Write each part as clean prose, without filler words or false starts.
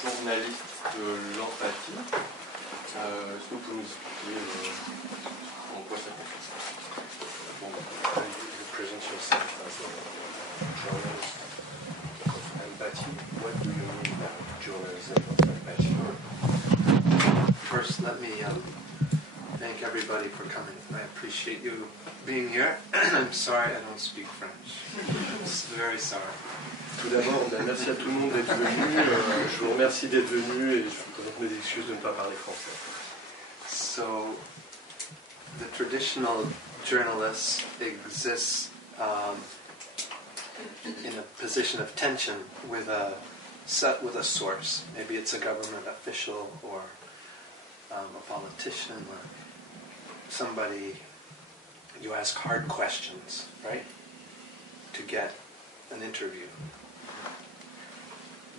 journaliste de l'empathie. Est-ce que vous pouvez nous expliquer en quoi ça consiste? You present yourself as a journalist of empathy. What do you mean by journalism of empathy? First, let me thank everybody for coming. I appreciate you being here. I'm sorry I don't speak French. I'm very sorry. Tout d'abord, merci à tout le monde d'être venu. Je vous remercie d'être venu et je vous présente mes excuses de ne pas parler français. So, the traditional journalist exists in a position of tension with a source. Maybe it's a government official or a politician or somebody. You ask hard questions, right, to get an interview.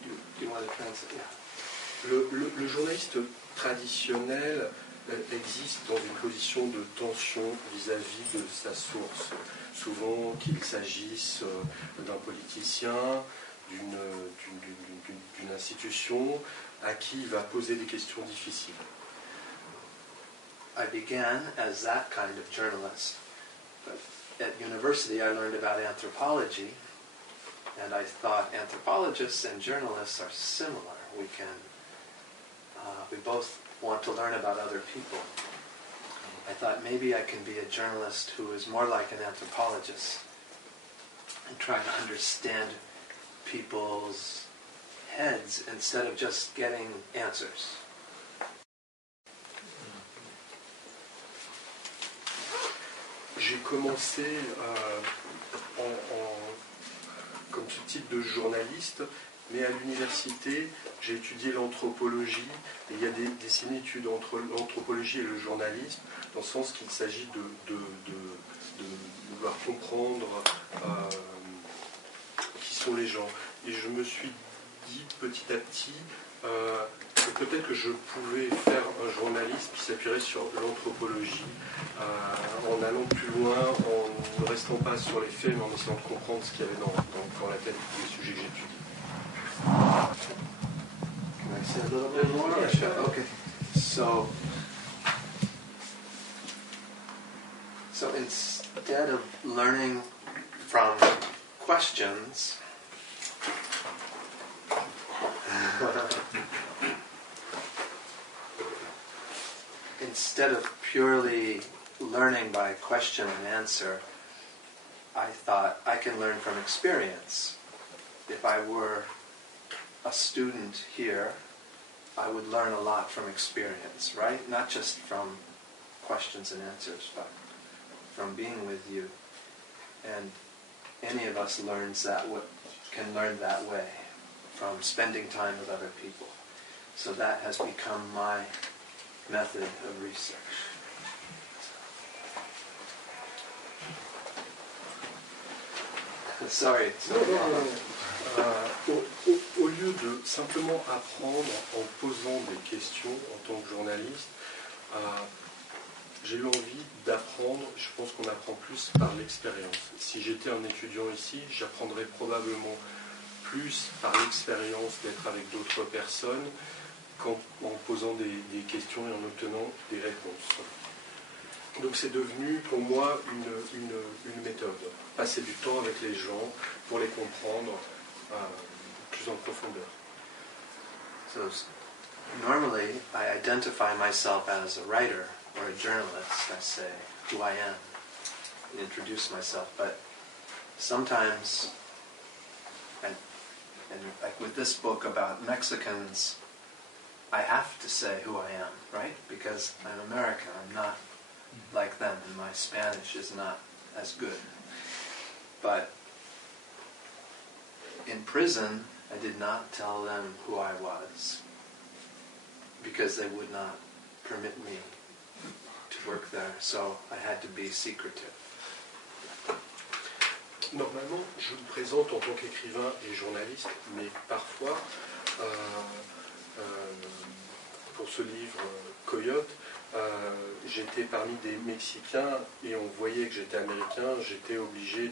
Do you want to translate? Yeah. Le journaliste traditionnel existe dans une position de tension vis-à-vis de sa source. Souvent qu'il s'agisse d'un politicien, d'une institution à qui il va poser des questions difficiles. I began as that kind of journalist. But at university I learned about anthropology, and I thought anthropologists and journalists are similar. We both want to learn about other people. I thought maybe I can be a journalist who is more like an anthropologist and try to understand people's heads instead of just getting answers. J'ai commencé comme ce type de journaliste, mais à l'université, j'ai étudié l'anthropologie, et il y a des similitudes entre l'anthropologie et le journalisme, dans le sens qu'il s'agit de vouloir comprendre qui sont les gens. Et je me suis dit petit à petit que peut-être que je pouvais faire un journalisme qui s'appuierait sur l'anthropologie, en allant plus loin, en ne restant pas sur les faits, mais en essayant de comprendre ce qu'il y avait dans la tête des sujets que j'étudie. Can I say a little bit more? Yeah, sure. Okay. So instead of learning from questions, instead of purely learning by question and answer, I thought I can learn from experience. If I were a student here, I would learn a lot from experience, right? Not just from questions and answers, but from being with you. And any of us can learn that way, from spending time with other people. So that has become my method of research. Sorry. Au lieu de simplement apprendre en posant des questions en tant que journaliste, j'ai eu envie d'apprendre. Je pense qu'on apprend plus par l'expérience. Si j'étais un étudiant ici, j'apprendrais probablement plus par l'expérience d'être avec d'autres personnes qu'en posant des questions et en obtenant des réponses. Donc c'est devenu pour moi une méthode. Passer du temps avec les gens pour les comprendre plus en profondeur. So normally I identify myself as a writer or a journalist. I say who I am, introduce myself. But sometimes, and like with this book about Mexicans, I have to say who I am, right? Because I'm American. I'm not like them, and my Spanish is not as good. But in prison, I did not tell them who I was because they would not permit me to work there. So I had to be secretive. Normalement, je me présente en tant qu'écrivain et journaliste, mais parfois, pour ce livre Coyote, j'étais parmi des Mexicains et on voyait que j'étais américain, j'étais obligé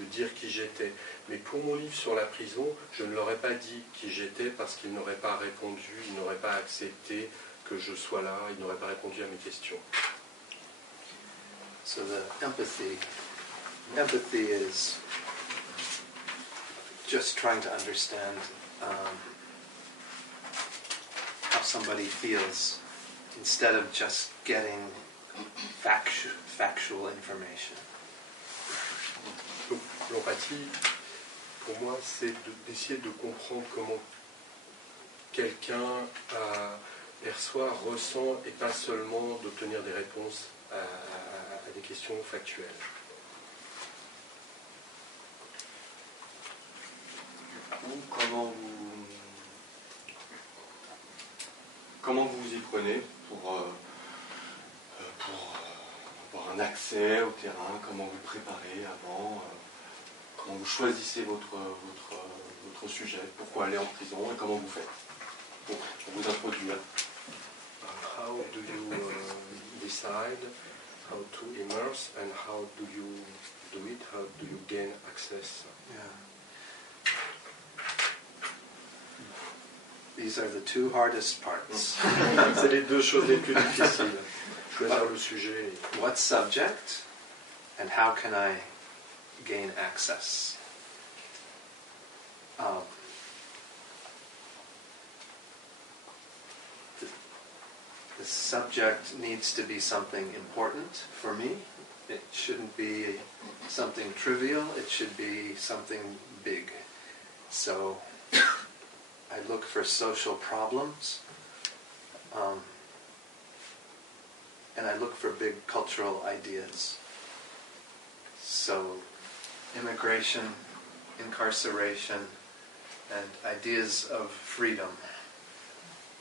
de dire qui j'étais. Mais pour mon livre sur la prison, je ne leur ai pas dit qui j'étais parce qu'ils n'auraient pas répondu, ils n'auraient pas accepté que je sois là, ils n'auraient pas répondu à mes questions. So the empathy is just trying to understand how somebody feels instead of just getting factual information. Donc, l'empathie, pour moi, c'est d'essayer de comprendre comment quelqu'un perçoit, ressent, et pas seulement d'obtenir des réponses à des questions factuelles. Comment vous vous y prenez pour avoir un accès au terrain, comment vous préparez avant, comment vous choisissez votre sujet, pourquoi aller en prison et comment vous faites pour vous introduire. How do you decide how to immerse and how do you do it? How do you gain access? Yeah. These are the two hardest parts. C'est les deux choses les plus difficiles. Choisir le sujet. What subject and how can I gain access? The subject needs to be something important for me. It shouldn't be something trivial. It should be something big. So I look for social problems, and I look for big cultural ideas. So immigration, incarceration, and ideas of freedom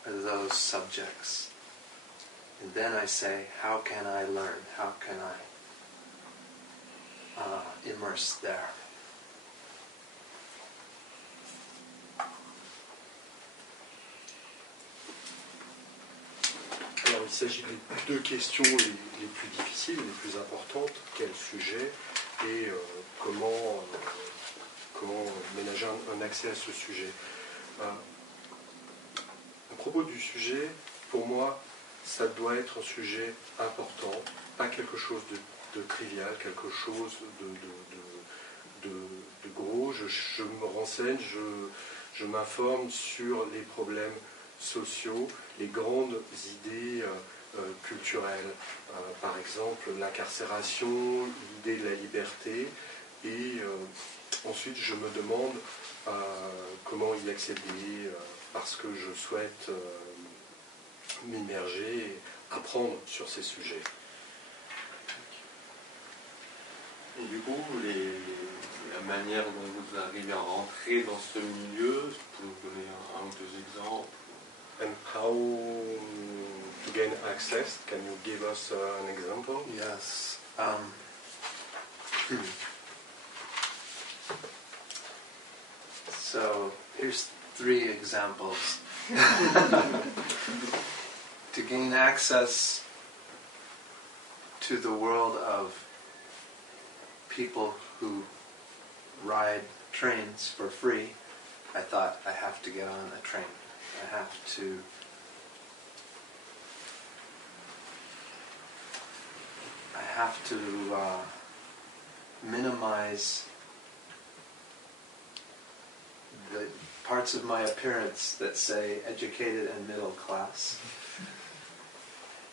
are those subjects. And then I say, how can I learn? How can I immerse there? Alors, il s'agit des deux questions les plus difficiles, les plus importantes. Quel sujet et comment ménager un accès à ce sujet. À propos du sujet, pour moi, ça doit être un sujet important, pas quelque chose de trivial, quelque chose de gros. Je me renseigne, je m'informe sur les problèmes sociaux, les grandes idées culturelles. Par exemple, l'incarcération, l'idée de la liberté. Et ensuite, je me demande comment y accéder, parce que je souhaite m'immerger et apprendre sur ces sujets. Et du coup, la manière dont vous arrivez à rentrer dans ce milieu, vous pouvez nous donner un ou deux exemples? And how to gain access? Can you give us an example? Yes. So here's 3 examples. To gain access to the world of people who ride trains for free, I thought I have to get on a train. I have to minimize the parts of my appearance that say educated and middle class.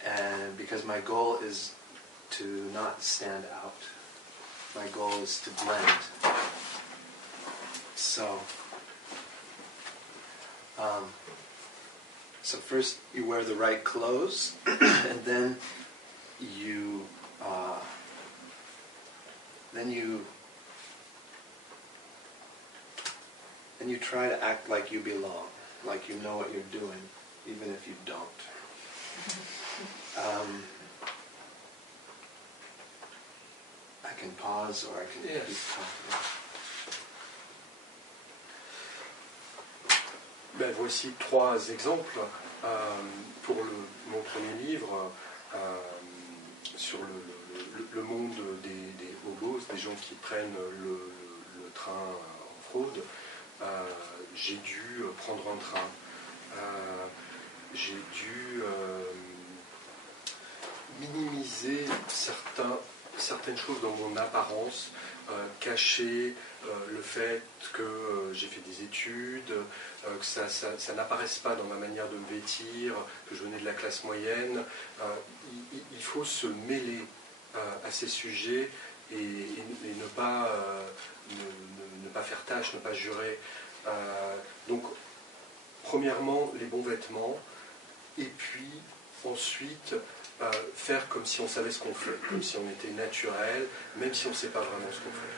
And because my goal is to not stand out. My goal is to blend. So first you wear the right clothes, and then you try to act like you belong, like you know what you're doing, even if you don't. I can pause or I can keep talking. Ben, voici 3 exemples pour mon premier livre sur le monde des hobos, des gens qui prennent le train en fraude, j'ai dû prendre un train. J'ai dû minimiser certaines choses dans mon apparence, cacher le fait que j'ai fait des études, que ça n'apparaisse pas dans ma manière de me vêtir, que je venais de la classe moyenne. Il faut se mêler à ces sujets et ne pas faire tâche, ne pas jurer. Donc, premièrement, les bons vêtements, et puis ensuite faire comme si on savait ce qu'on fait, comme si on était naturel, même si on ne sait pas vraiment ce qu'on fait.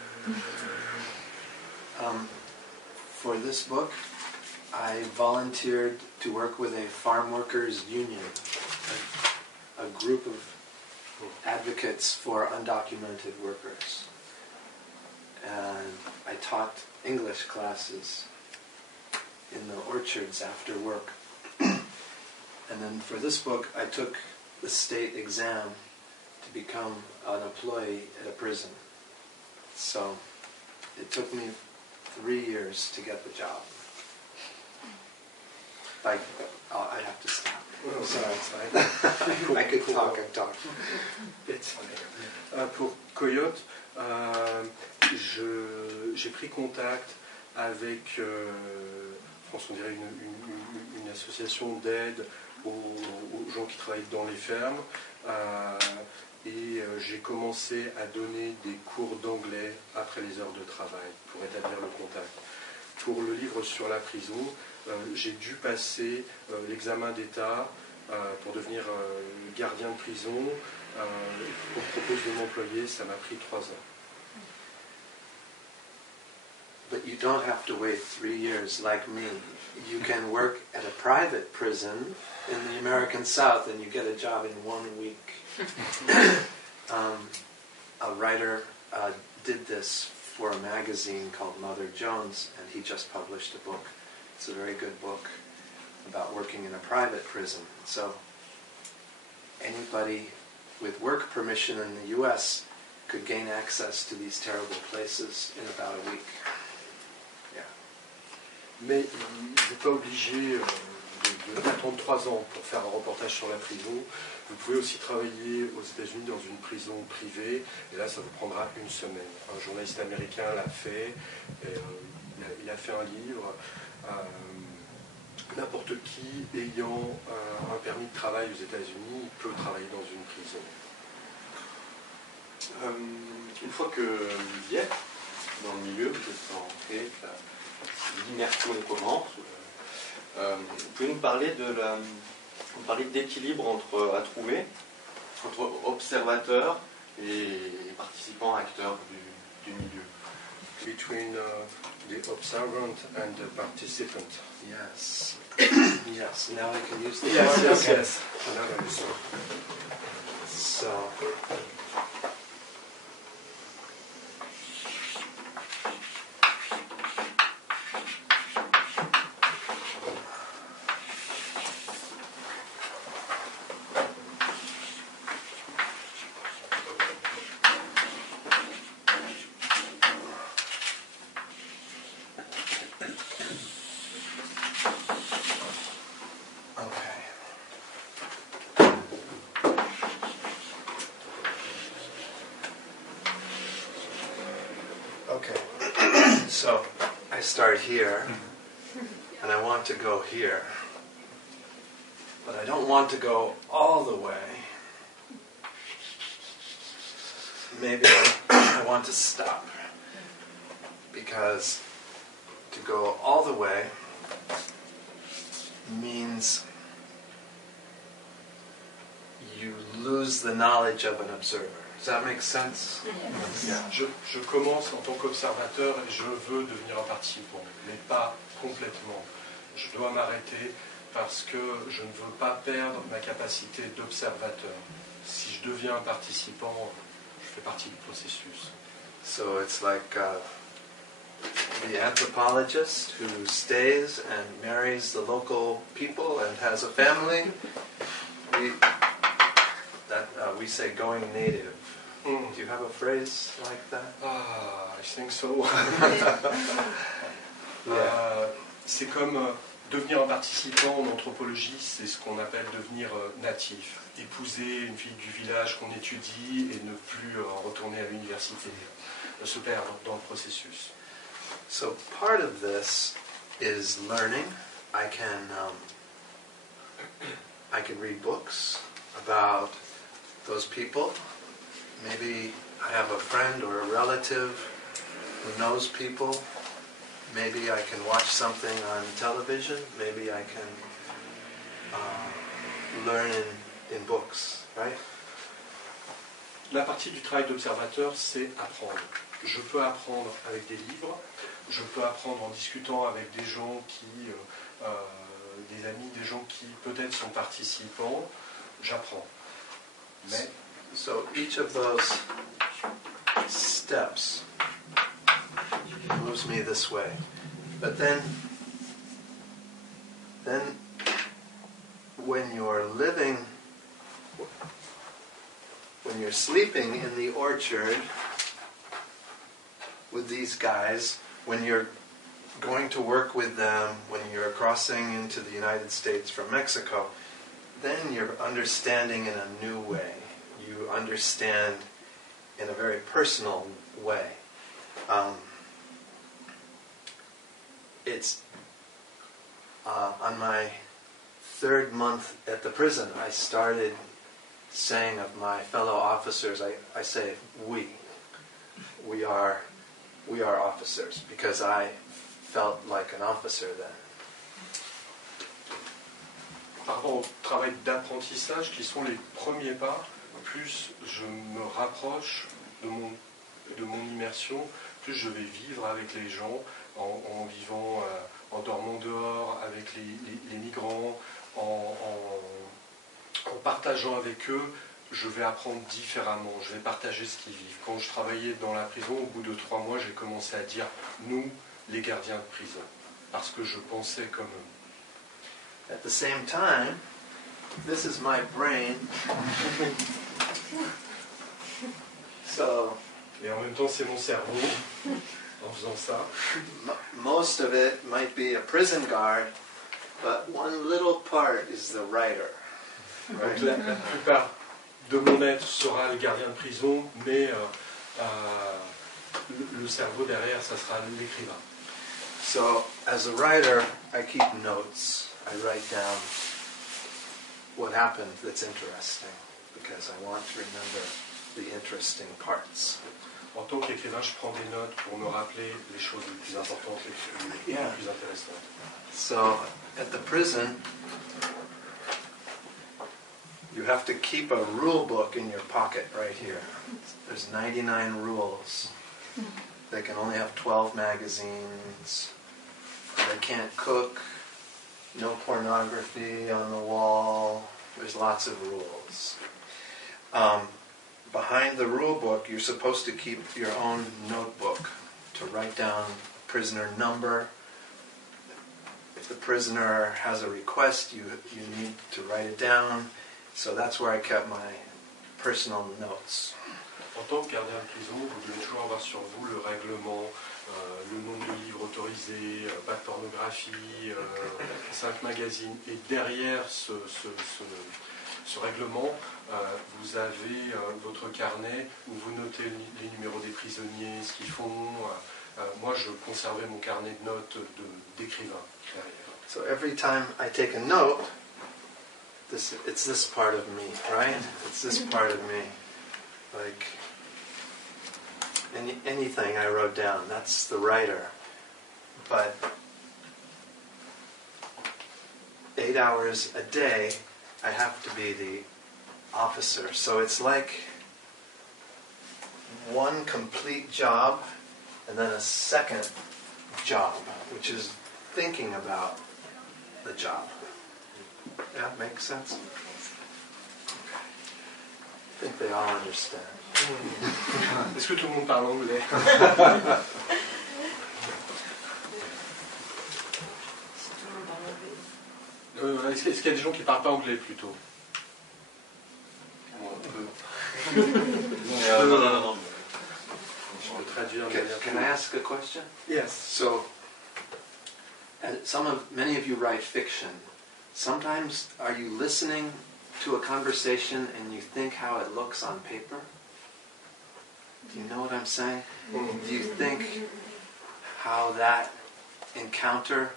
For this book, I volunteered to work with a farm workers union, a group of advocates for undocumented workers. And I taught English classes in the orchards after work. And then for this book, I took the state exam to become an employee at a prison. So it took me 3 years to get the job. I have to stop. Oh, sorry. I could talk and talk. Pour Coyote, j'ai pris contact avec, je pense on dirait une association d'aide aux gens qui travaillent dans les fermes, et j'ai commencé à donner des cours d'anglais après les heures de travail pour établir le contact. Pour le livre sur la prison, j'ai dû passer l'examen d'État pour devenir gardien de prison. On propose de m'employer, ça m'a pris 3 ans. But you don't have to wait 3 years like me. You can work at a private prison in the American South and you get a job in 1 week. A writer did this for a magazine called Mother Jones, and he just published a book. It's a very good book about working in a private prison. So anybody with work permission in the US could gain access to these terrible places in about a week. Mais vous n'êtes pas obligé d'attendre 3 ans pour faire un reportage sur la prison. Vous pouvez aussi travailler aux États-Unis dans une prison privée, et là ça vous prendra 1 semaine. Un journaliste américain l'a fait, et, il a fait un livre. N'importe qui ayant un permis de travail aux États-Unis peut travailler dans une prison. Une fois que vous y êtes, dans le milieu, vous êtes rentré, l'immersion commence. Vous pouvez nous parler d'équilibre à trouver entre observateurs et participants, acteurs du milieu. Between the observant and the participant. Yes. Yes. Now I can use the Yes. Okay. Yes. So. So I start here, and I want to go here, but I don't want to go all the way. Maybe I want to stop, because to go all the way means you lose the knowledge of an observer. Does that make sense? Yeah. Je commence en tant qu'observateur et je veux devenir un participant, mais pas complètement. Je dois m'arrêter parce que je ne veux pas perdre ma capacité d'observateur. Si je deviens un participant, je fais partie du processus. So it's like the anthropologist who stays and marries the local people and has a family. We say going native. Do you have a phrase like that? I think so. C'est comme devenir un participant en anthropologie, c'est ce qu'on appelle devenir natif. Épouser une fille du village qu'on étudie et ne plus retourner à l'université, se perdre dans le processus. So part of this is learning. I can read books about those people. Maybe I have a friend or a relative who knows people. Maybe I can watch something on television. Maybe I can learn in books, right? La partie du travail d'observateur, c'est apprendre. Je peux apprendre avec des livres, je peux apprendre en discutant avec des gens des amis, des gens qui peut-être sont participants, j'apprends. Mais so each of those steps moves me this way. But then when you're sleeping in the orchard with these guys, when you're going to work with them, when you're crossing into the United States from Mexico, then you're understanding in a new way. You understand in a very personal way. It's on my third month at the prison, I started saying of my fellow officers, I say we are officers, because I felt like an officer then. Par rapport au travail d'apprentissage, qui sont les premiers pas, plus je me rapproche de mon immersion, plus je vais vivre avec les gens, en vivant, en dormant dehors avec les migrants, en partageant avec eux, je vais apprendre différemment, je vais partager ce qu'ils vivent. Quand je travaillais dans la prison, au bout de 3 mois, j'ai commencé à dire « nous, les gardiens de prison », parce que je pensais comme eux. At the same time, this is my brain. So, et en même temps, c'est mon cerveau, en faisant ça. Most of it might be a prison guard, but one little part is the writer. Right? Donc la plupart de mon être sera le gardien de prison, mais le cerveau derrière, ça sera l'écrivain. So, as a writer, I keep notes. I write down what happened that's interesting, because I want to remember the interesting parts. En tant qu'écrivain, je prends des notes pour me rappeler les choses les plus importantes, les plus intéressantes. So, at the prison, you have to keep a rule book in your pocket right here. There's 99 rules. They can only have 12 magazines. They can't cook. No pornography on the wall. There's lots of rules. Behind the rule book, you're supposed to keep your own notebook to write down prisoner number. If the prisoner has a request, you need to write it down. So that's where I kept my personal notes. En tant que gardien de prison, vous devez toujours avoir sur vous le règlement, le nombre de livres autorisés, pas de pornographie, 5 magazines. Et derrière ce règlement, vous avez votre carnet où vous notez les numéros des prisonniers, ce qu'ils font. Moi, je conservais mon carnet de notes d'écrivain derrière. So every time I take a note, it's this part of me, right? It's this part of me. Like anything I wrote down, that's the writer. But 8 hours a day, I have to be the officer. So it's like one complete job and then a second job, which is thinking about the job. Yeah, makes sense? I think they all understand. Est-ce que tout le monde parle anglais? Est-ce qu'il y a des gens qui ne parlent pas anglais plutôt? Non, ask a question? Yes. So, many of you write fiction. Sometimes, are you listening to a conversation and you think how it looks on paper? Do you know what I'm saying? Do you think how that encounter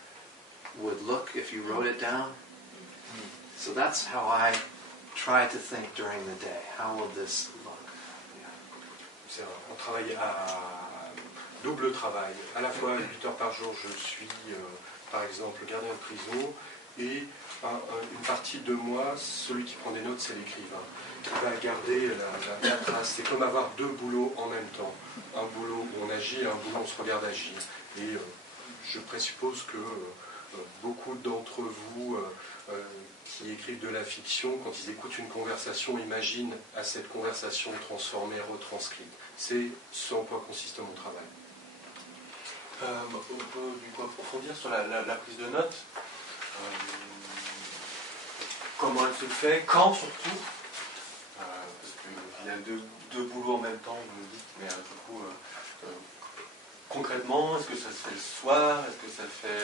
would look if you wrote it down? So that's how I try to think during the day. How will this look? C'est un travail à double travail. À la fois 8 heures par jour, je suis par exemple gardien de prison, et une partie de moi, celui qui prend des notes, c'est l'écrivain. Il va garder la trace. C'est comme avoir deux boulots en même temps. Un boulot où on agit et un boulot où on se regarde agir. Et je présuppose que beaucoup d'entre vous qui écrivent de la fiction, quand ils écoutent une conversation, imaginent à cette conversation transformée, retranscrite. C'est ce en quoi consiste mon travail. On peut du coup approfondir sur la prise de notes. Comment elle se fait, quand surtout, parce qu'il y a deux boulots en même temps, vous me dites, mais du coup, concrètement, est-ce que ça se fait le soir, est-ce que ça fait,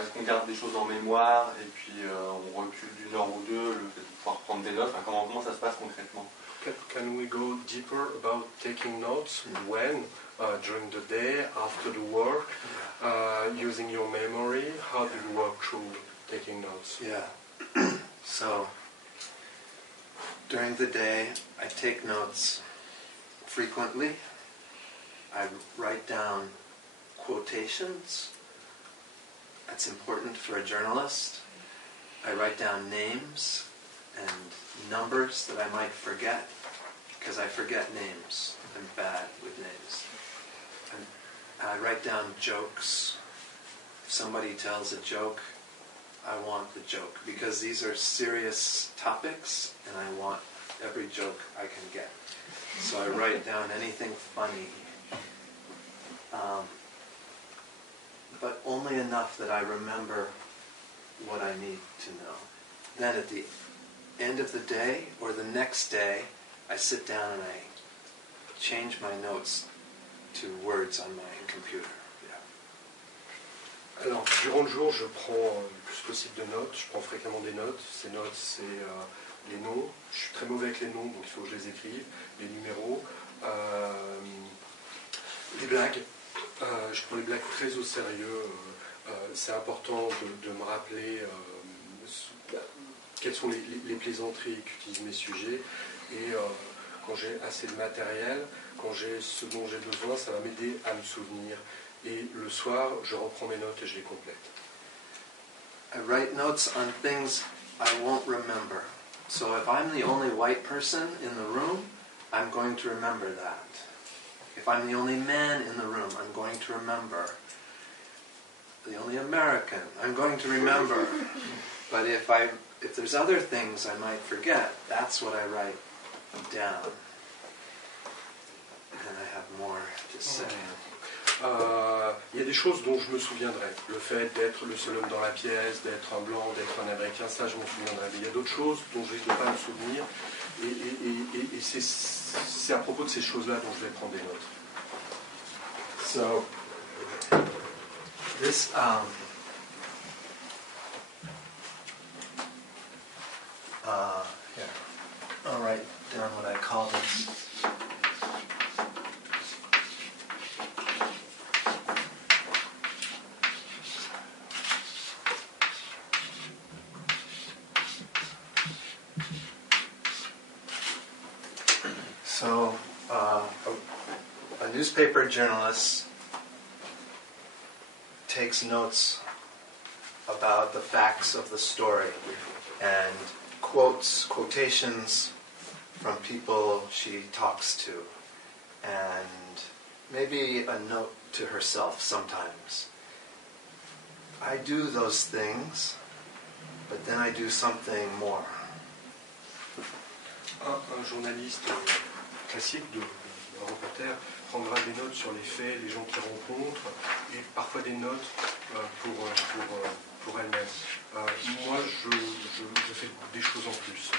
est-ce qu'on garde des choses en mémoire et puis on recule d'une heure ou deux, le fait de pouvoir prendre des notes, comment ça se passe concrètement? Can we go deeper about taking notes? When? During the day, after the work, using your memory? How do you work through taking notes? Yeah. So, during the day, I take notes frequently. I write down quotations. That's important for a journalist. I write down names and numbers that I might forget, because I forget names. I'm bad with names. And I write down jokes. If somebody tells a joke, I want the joke, because these are serious topics and I want every joke I can get. So I write down anything funny, but only enough that I remember what I need to know. Then at the end of the day or the next day, I sit down and I change my notes to words on my computer. Alors, durant le jour, je prends le plus possible de notes. Je prends fréquemment des notes. Ces notes, c'est les noms. Je suis très mauvais avec les noms, donc il faut que je les écrive. Les numéros. Les blagues. Je prends les blagues très au sérieux. C'est important de me rappeler quelles sont les plaisanteries qu'utilisent mes sujets. Et quand j'ai assez de matériel, quand j'ai ce dont j'ai besoin, ça va m'aider à me souvenir. Et le soir, je reprends mes notes et je les complète. I write notes on things I won't remember. So if I'm the only white person in the room, I'm going to remember that. If I'm the only man in the room, I'm going to remember. The only American, I'm going to remember. But if there's other things I might forget, that's what I write down. And I have more to say. Il y a des choses dont je me souviendrai. Le fait d'être le seul homme dans la pièce, d'être un blanc, d'être un américain, ça je m'en souviendrai. Mais il y a d'autres choses dont je ne vais pas me souvenir. Et c'est à propos de ces choses-là dont je vais prendre des notes. So, this, here, I'll write down what I call this. So, a newspaper journalist takes notes about the facts of the story and quotations from people she talks to, and maybe a note to herself sometimes. I do those things, but then I do something more. Un journaliste classique, un reporter, prendra des notes sur les faits, les gens qu'il rencontre, et parfois des notes pour elle-même. Moi, je fais des choses en plus.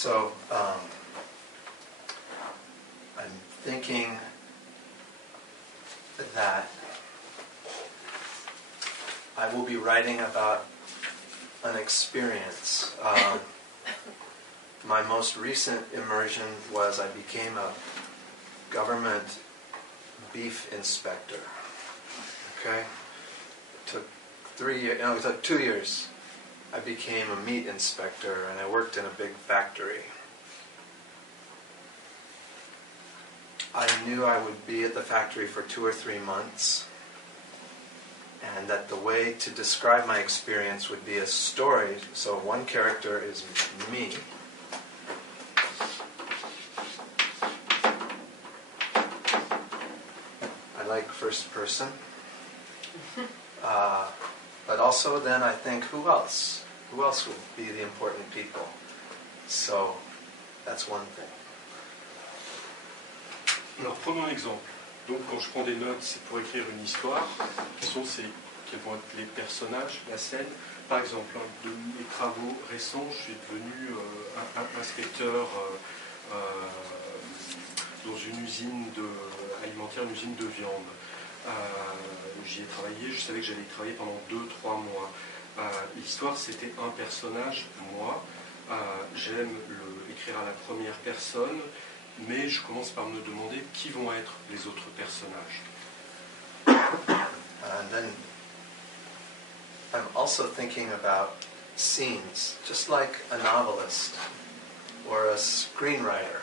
So, I'm thinking that I will be writing about an experience. My most recent immersion was I became a government beef inspector. Okay? It took 3 years, no, it took 2 years. I became a meat inspector and I worked in a big factory. I knew I would be at the factory for 2 or 3 months, and that the way to describe my experience would be a story. So one character is me. I like first person. But also then I think, who else? Who else would be the important people? So that's one thing. Alors prenons un exemple. Donc quand je prends des notes, c'est pour écrire une histoire. La question c'est quels vont être les personnages, la scène. Par exemple, de mes travaux récents, je suis devenu inspecteur dans une usine alimentaire, une usine de viande. J'y ai travaillé, je savais que j'allais y travailler pendant 2-3 mois. L'histoire, c'était un personnage, moi. J'aime écrire à la première personne, mais je commence par me demander qui vont être les autres personnages. And then I'm also thinking about scenes, just like a novelist or a screenwriter,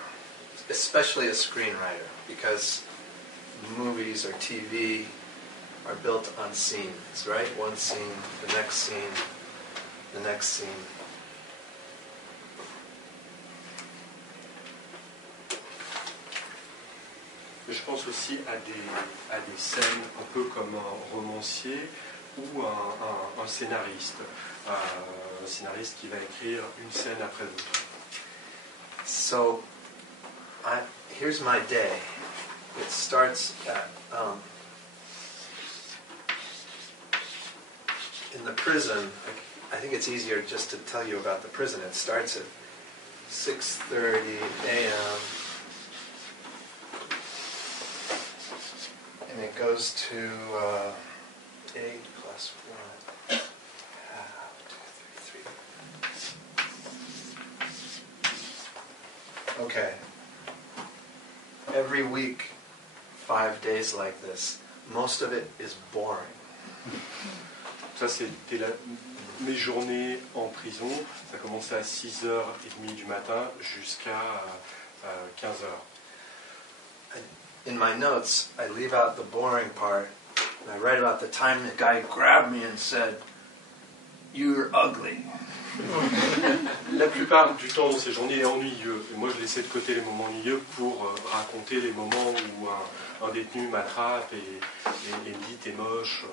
especially a screenwriter, because movies or TV are built on scenes, right? One scene, the next scene, the next scene. Je pense aussi à des scènes un peu comme un romancier ou un scénariste. Un scénariste qui va écrire une scène après l'autre. So, here's my day. It starts at, in the prison. I think it's easier just to tell you about the prison. It starts at 6:30 a.m. and it goes to 8 plus 1. 2, 3, 3. Okay. Every week, 5 days like this, most of it is boring. Ça, c'était mes journées en prison. Ça commençait à 6h30 du matin jusqu'à 15h. In my notes, I leave out the boring part, and I write about the time the guy grabbed me and said, "You're ugly." La plupart du temps dans ces journées est ennuyeux. Et moi, je laissais de côté les moments ennuyeux pour raconter les moments où un détenu m'attrape et me dit « t'es moche ».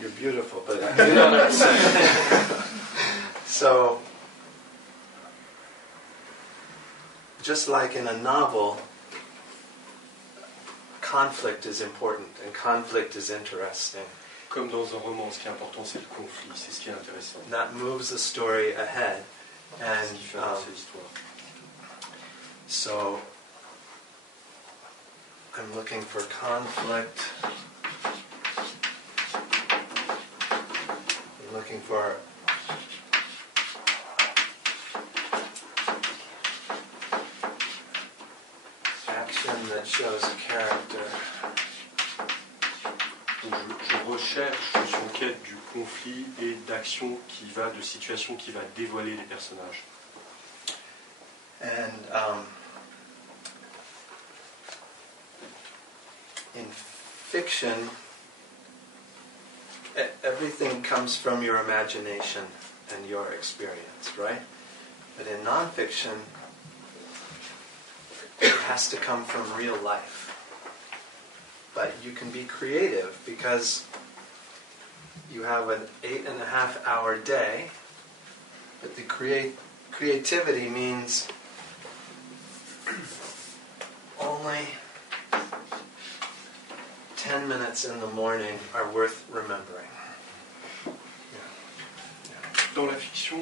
You're beautiful, but you know what I'm saying. So, just like in a novel, conflict is important and conflict is interesting. Comme dans un roman, ce qui est important, c'est le conflit, c'est ce qui est intéressant. That moves the story ahead. And so, I'm looking for conflict. I'm looking for action that shows a character. Donc je recherche, je suis en quête du conflit et d'action de situation qui va dévoiler les personnages. And in fiction, everything comes from your imagination and your experience, right? But in nonfiction, it has to come from real life. But you can be creative because you have an 8.5-hour day, but the creativity means only 10 minutes in the morning are worth remembering. Dans la fiction,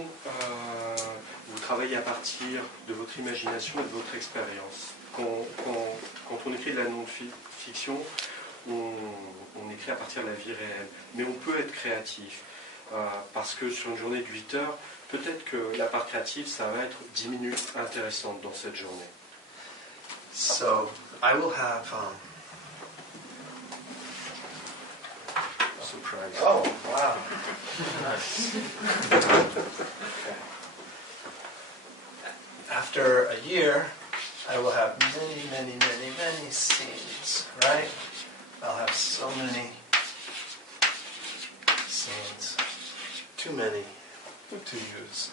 vous travaillez à partir de votre imagination et de votre expérience. Quand on écrit de la non-fiction, on écrit à partir de la vie réelle. Mais on peut être créatif, parce que sur une journée de 8 heures, peut-être que la part créative, ça va être 10 minutes intéressantes dans cette journée. So, I will have... surprise. Oh, wow. Nice. Okay. After a year, I will have many scenes, right? I'll have so many scenes. Too many to use.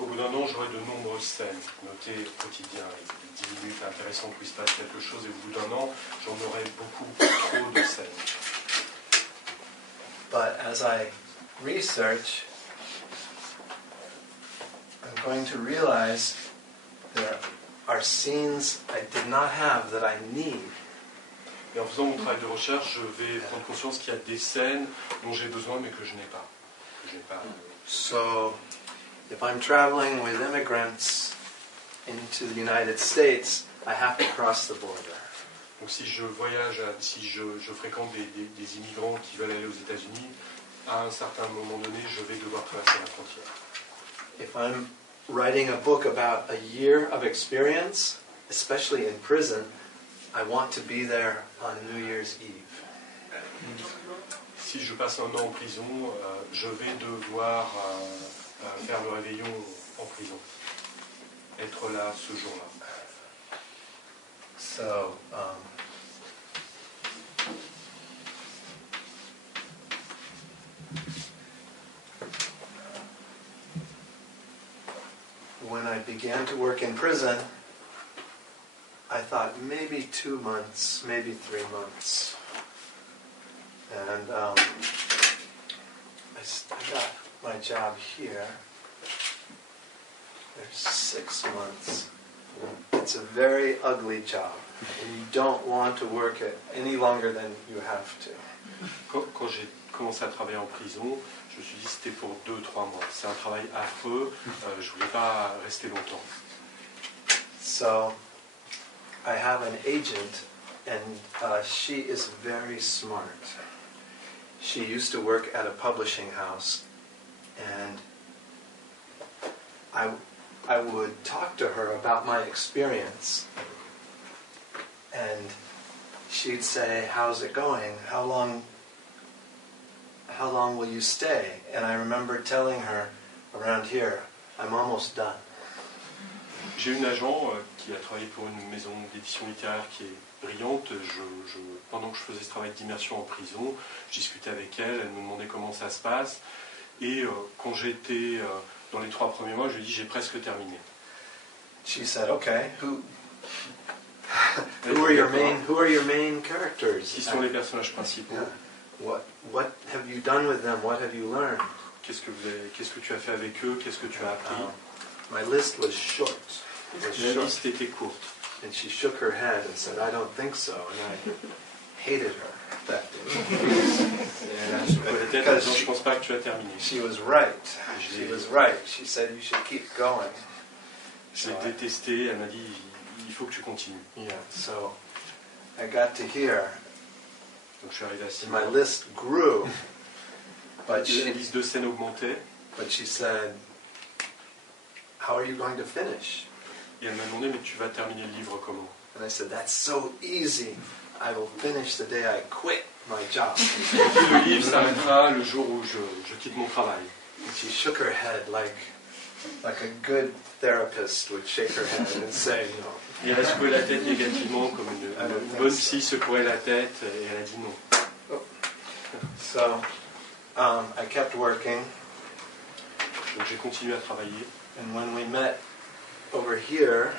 Au bout d'un an, j'aurai de nombreuses scènes notées au quotidien, 10 minutes intéressantes où il se passe quelque chose, et au bout d'un an, j'en aurai beaucoup trop de scènes. But as I research, I'm going to realize there are scenes I did not have that I need. Et en faisant mon travail de recherche, je vais prendre conscience qu'il y a des scènes dont j'ai besoin mais que je n'ai pas. So, if I'm traveling with immigrants into the United States, I have to cross the border. Donc si je voyage, si je fréquente des immigrants qui veulent aller aux États-Unis, à un certain moment donné, je vais devoir traverser la frontière. If I'm writing a book about a year of experience, especially in prison, I want to be there on New Year's Eve. Si je passe un an en prison, je vais devoir faire le réveillon en prison. Être là ce jour-là. So, when I began to work in prison, I thought maybe 2 months, maybe 3 months. And I got my job here. There's 6 months. It's a very ugly job, and you don't want to work it any longer than you have to. Quand j'ai commencé à travailler en prison, je me suis dit que c'était pour 2-3 mois. C'est un travail affreux, je ne voulais pas rester longtemps. So, I have an agent, and she is very smart. She used to work at a publishing house, and I would talk to her about my experience, and she'd say, "How's it going? How long will you stay?" And I remember telling her, around here, "I'm almost done." J'ai une agent qui a travaillé pour une maison d'édition littéraire qui est brillante. Pendant que je faisais ce travail d'immersion en prison, je discutais avec elle, elle me demandait comment ça se passe. Et quand j'étais dans les 3 premiers mois, je lui ai dit j'ai presque terminé. She said, "Okay, who are your main characters? Qui sont les personnages principaux? Yeah. What have you done with them? What have you learned?" Qu'est-ce que tu as fait avec eux? Qu'est-ce que tu as appris? My list was short. La liste était courte. And she shook her head and said, "I don't think so." And I hated her that day. Because je pense pas que tu as terminé. She was right. She was right. She said you should keep going. Je l'ai détesté. Elle m'a dit il faut que tu continues. Yeah. So I got to here. Donc je suis arrivé à 6 My mois. list grew. But La liste de scènes augmentait. But she said, "How are you going to finish?" Et elle m'a demandé mais tu vas terminer le livre comment? And I said, "That's so easy. I will finish the day I quit my job." Le livre s'arrêtera le jour où je quitte mon travail. And she shook her head like a good therapist would shake her head and say, "No." Et elle a secoué la tête négativement comme une bonne psy secouait la tête et elle a dit non. So I kept working. Donc j'ai continué à travailler. And when we met over here,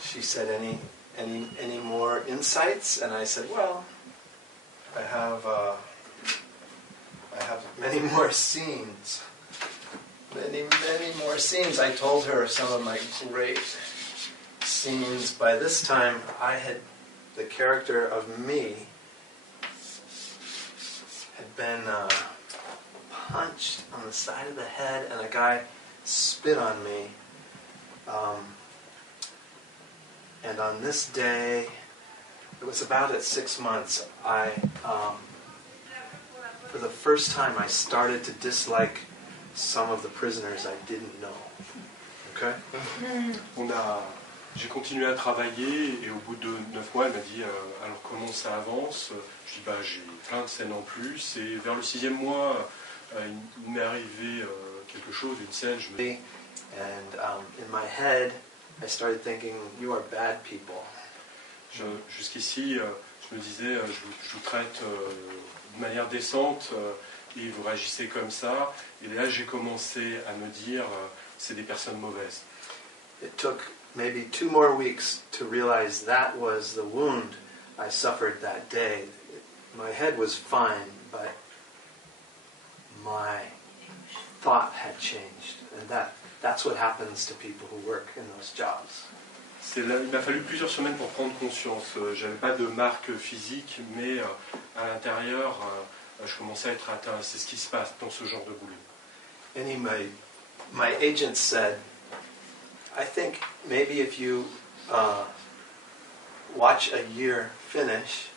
she said, any more insights? And I said, well, I have many more scenes. Many more scenes. I told her some of my great scenes. By this time, I had the character of me had been punched on the side of the head, and a guy spit on me. And on this day, it was about at 6 months, for the first time, I started to dislike some of the prisoners I didn't know. Okay? J'ai continué à travailler et au bout de 9 mois, elle m'a dit alors comment ça avance? Je dis j'ai plein de scènes en plus et vers le 6e mois, il m'est arrivé quelque chose, une scène. And in my head, I started thinking, you are bad people. Jusqu'ici, je me disais, je vous traite de manière décente et vous réagissez comme ça. Et là, j'ai commencé à me dire, c'est des personnes mauvaises. It took maybe 2 more weeks to realize that was the wound I suffered that day. My head was fine, but my thought had changed. And that's what happens to people who work in those jobs. Il m'a fallu plusieurs semaines pour prendre conscience. Je n'avais pas de marque physique, mais à l'intérieur, je commençais à être atteint. C'est ce qui se passe dans ce genre de boulot. Anyway, my agent said, I think maybe if you watch a year finish,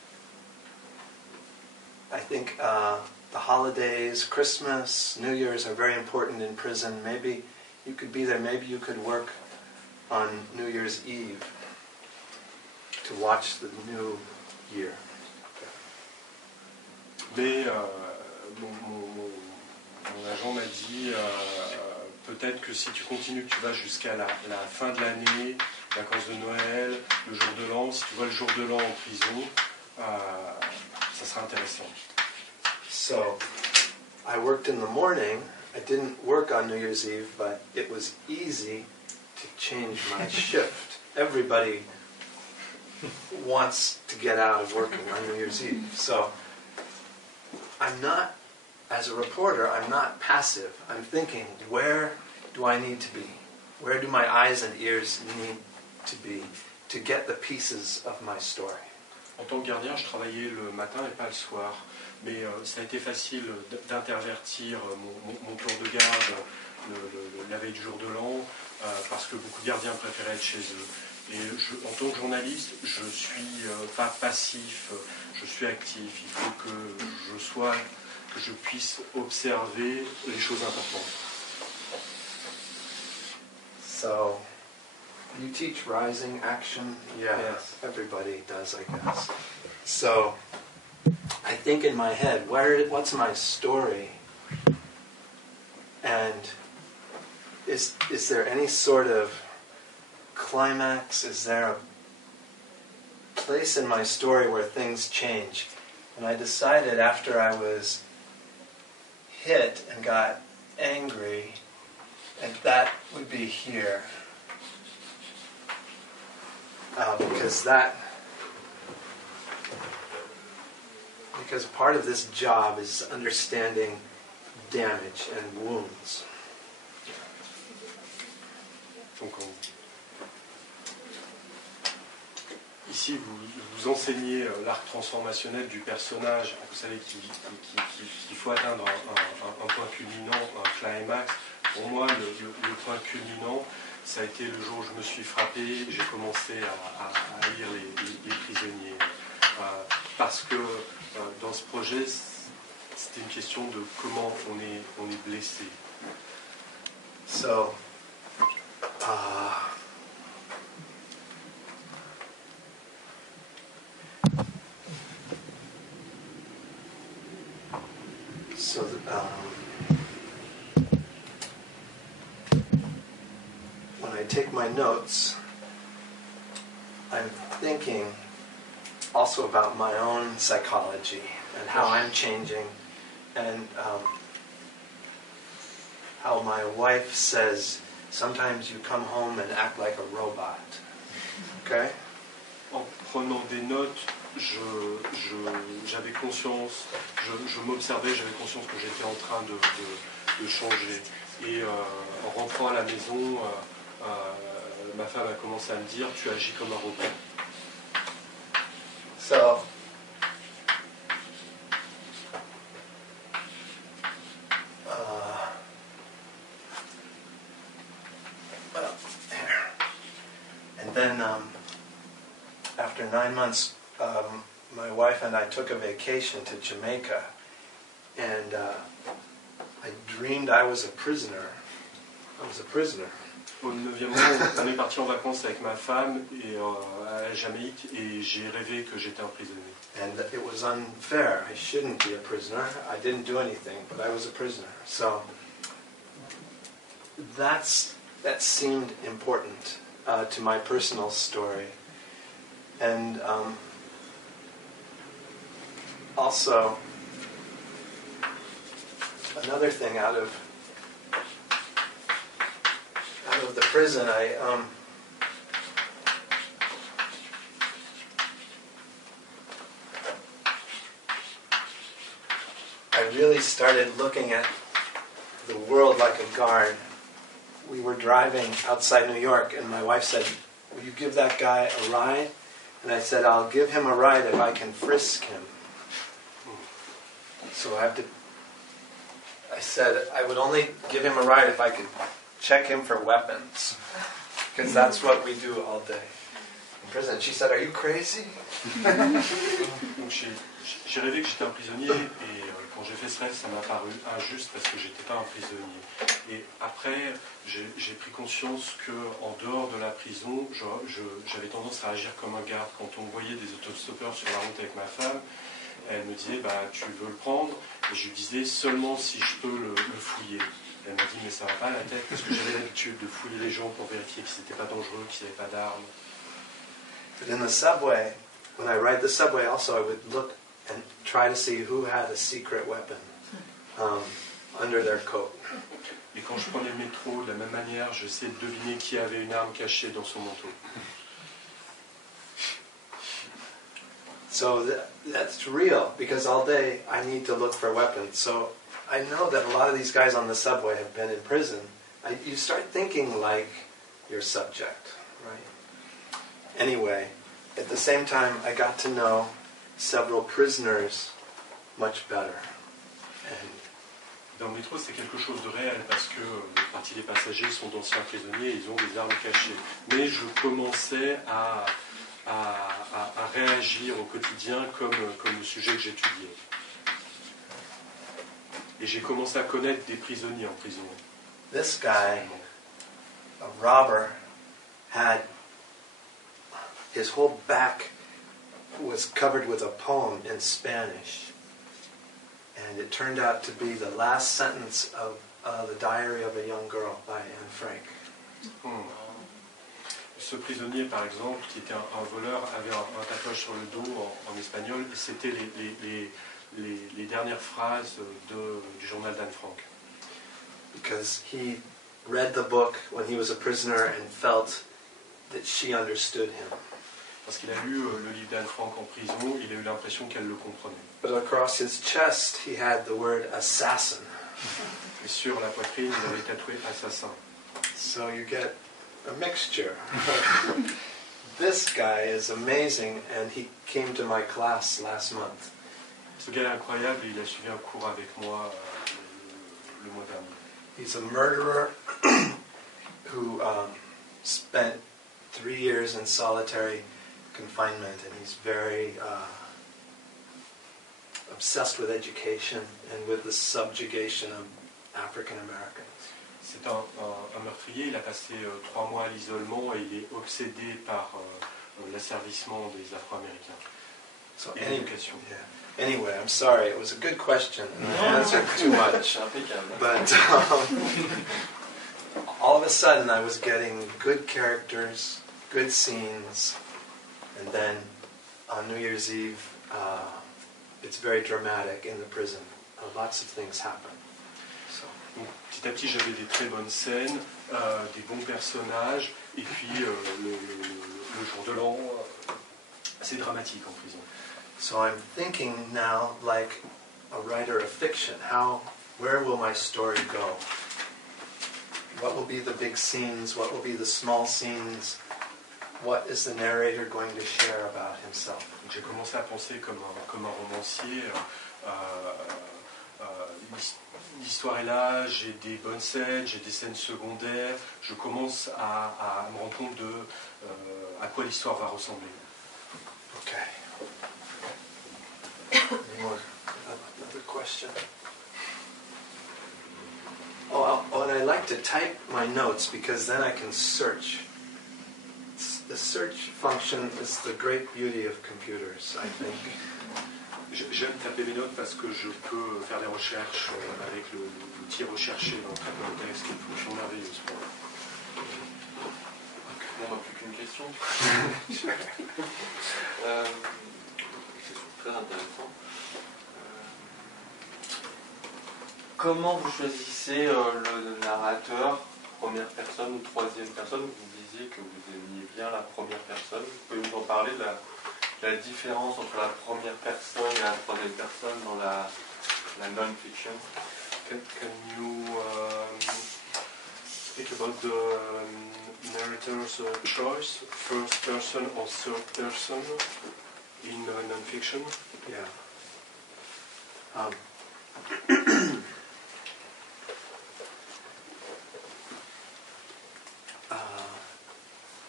I think the holidays, Christmas, New Year's are very important in prison. Maybe you could be there. Maybe you could work on New Year's Eve to watch the new year. Mais mon agent m'a dit peut-être que si tu continues, que tu vas jusqu'à la fin de l'année, vacances de Noël, le jour de l'an, si tu vois le jour de l'an en prison, ça sera intéressant. So, I worked in the morning. I didn't work on New Year's Eve, but it was easy to change my shift. Everybody wants to get out of working on New Year's Eve. So, I'm not, as a reporter, I'm not passive. I'm thinking, where do I need to be? Where do my eyes and ears need to be to get the pieces of my story? En tant que gardien, je travaillais le matin et pas le soir. Mais ça a été facile d'intervertir mon tour de garde la veille du jour de l'an parce que beaucoup de gardiens préféraient être chez eux. Et en tant que journaliste, je ne suis pas passif, je suis actif. Il faut que je puisse observer les choses importantes. So, you teach rising action? Yeah, yes. Everybody does, I guess. So, I think in my head, what's my story? And is there any sort of climax? Is there a place in my story where things change? And I decided after I was hit and got angry, and that would be here. Because part of this job is understanding damage and wounds. Ici, vous enseignez l'art transformationnel du personnage. Vous savez qu'il faut atteindre un point culminant, un climax. Pour moi, le point culminant, ça a été le jour où je me suis frappé. J'ai commencé à lire les prisonniers. Parce que dans ce projet, c'était une question de comment on est blessé. So, when I take my notes, I'm thinking also about my own psychology and how I'm changing, and how my wife says, sometimes you come home and act like a robot. Okay? En prenant des notes, j'avais conscience, je m'observais, j'avais conscience que j'étais en train de changer. Et en rentrant à la maison, ma femme a commencé à me dire, tu agis comme un robot. So, then after 9 months, my wife and I took a vacation to Jamaica, and I dreamed I was a prisoner. I was a prisoner. Au 9e mois, on est parti en vacances avec ma femme et, à la Jamaïque et j'ai rêvé que j'étais un prisonnier. And it was unfair. I shouldn't be a prisoner. I didn't do anything, but I was a prisoner. So that seemed important to my personal story. And also, another thing out of the prison, I really started looking at the world like a guard. We were driving outside New York, and my wife said, "Will you give that guy a ride?" And I said, "I'll give him a ride if I can frisk him." So I said I would only give him a ride if I could check him for weapons, because that's what we do all day in prison. She said, "Are you crazy?" Donc j'ai rêvé que j'étais un prisonnier et quand j'ai fait ce rêve, ça m'a paru injuste parce que j'étais pas un prisonnier. Et après, j'ai pris conscience que en dehors de la prison, j'avais tendance à agir comme un garde. Quand on voyait des autostoppeurs sur la route avec ma femme, elle me disait bah, tu veux le prendre, et je lui disais seulement si je peux le fouiller. Elle m'a dit mais ça va pas à la tête parce que j'avais l'habitude de fouiller les gens pour vérifier qu'ils n'étaient pas dangereux, qu'ils n'avaient pas d'armes. But in the subway, when I ride the subway also, I would look and try to see who had a secret weapon under their coat. Et quand je prenais le métro, de la même manière, j'essayais de deviner qui avait une arme cachée dans son manteau. So that's real, because all day I need to look for weapons. So I know that a lot of these guys on the subway have been in prison. You start thinking like your subject, right? Anyway, at the same time, I got to know several prisoners much better. Dans le métro, c'est quelque chose de réel parce que une partie des passagers sont d'anciens prisonniers et ils ont des armes cachées. Mais je commençais à réagir au quotidien comme le sujet que j'étudiais. Et j'ai commencé à connaître des prisonniers en prison. This guy, a robber, had his whole back was covered with a poem in Spanish. And it turned out to be the last sentence of The Diary of a Young Girl by Anne Frank. Ce prisonnier, par exemple, qui était un voleur, avait un tatouage sur le dos en espagnol, et c'était les dernières phrases du journal d'Anne Frank. Because he read the book when he was a prisoner and felt that she understood him. Parce qu'il a lu le livre d'Anne Frank en prison, il a eu l'impression qu'elle le comprenait. But across his chest he had the word assassin. Et sur la poitrine, il avait tatoué assassin. So you get a mixture. This guy is amazing, and he came to my class last month. Ce gars est incroyable, il a suivi un cours avec moi le mois dernier. He's a murderer who spent 3 years in solitary confinement, and he's very obsessed with education and with the subjugation of African Americans. C'est un meurtrier, il a passé 3 mois à l'isolement et il est obsédé par l'asservissement des Afro-Américains. So et l'éducation. Yeah. Anyway, I'm sorry, it was a good question, and I answered too much. But all of a sudden I was getting good characters, good scenes, and then on New Year's Eve, it's very dramatic in the prison. Lots of things happen. So. Donc, petit à petit, j'avais des très bonnes scènes, des bons personnages, et puis le jour de l'an, c'est dramatique en prison. So I'm thinking now like a writer of fiction. Where will my story go? What will be the big scenes? What will be the small scenes? What is the narrator going to share about himself? J'ai commencé à penser comme un romancier, l'histoire est là, j'ai des bonnes scènes, j'ai des scènes secondaires, je commence à me rendre compte de à quoi l'histoire va ressembler. Okay. Another question. And I like to type my notes because then I can search. The search function is the great beauty of computers, I think. J'aime taper mes notes parce que je peux faire des recherches avec l'outil rechercher dans le traitement de texte, qui est une fonction merveilleuse pour moi. On n'a plus qu'une question. C'est très intéressant. Comment vous choisissez le narrateur, première personne ou troisième personne? Vous disiez que vous aimiez bien la première personne. Vous pouvez nous en parler de la différence entre la première personne et la troisième personne dans la non-fiction? Can you speak about the narrator's choice, first person or third person in non-fiction? Yeah.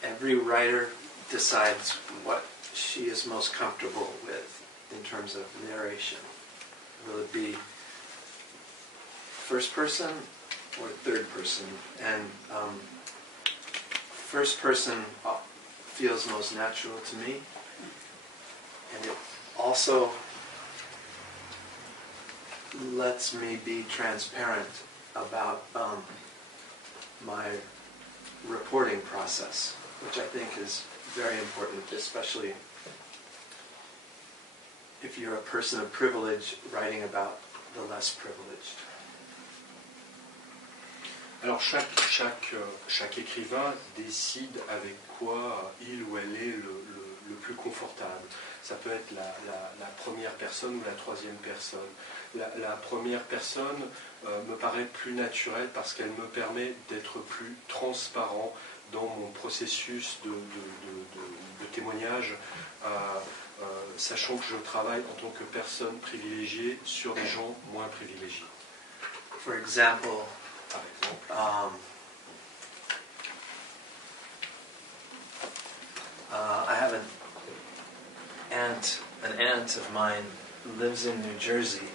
Every writer decides what she is most comfortable with in terms of narration. Will it be first person or third person? And first person feels most natural to me, and it also lets me be transparent about my reporting process, which I think is very important, especially if you're a person of privilege writing about the less privileged. Alors chaque écrivain décide avec quoi il ou elle est le plus confortable. Ça peut être la première personne ou la troisième personne. La première personne me paraît plus naturelle parce qu'elle me permet d'être plus transparent dans mon processus de témoignage, sachant que je travaille en tant que personne privilégiée sur des gens moins privilégiés. For example, Par exemple, I have an aunt of mine lives in New Jersey.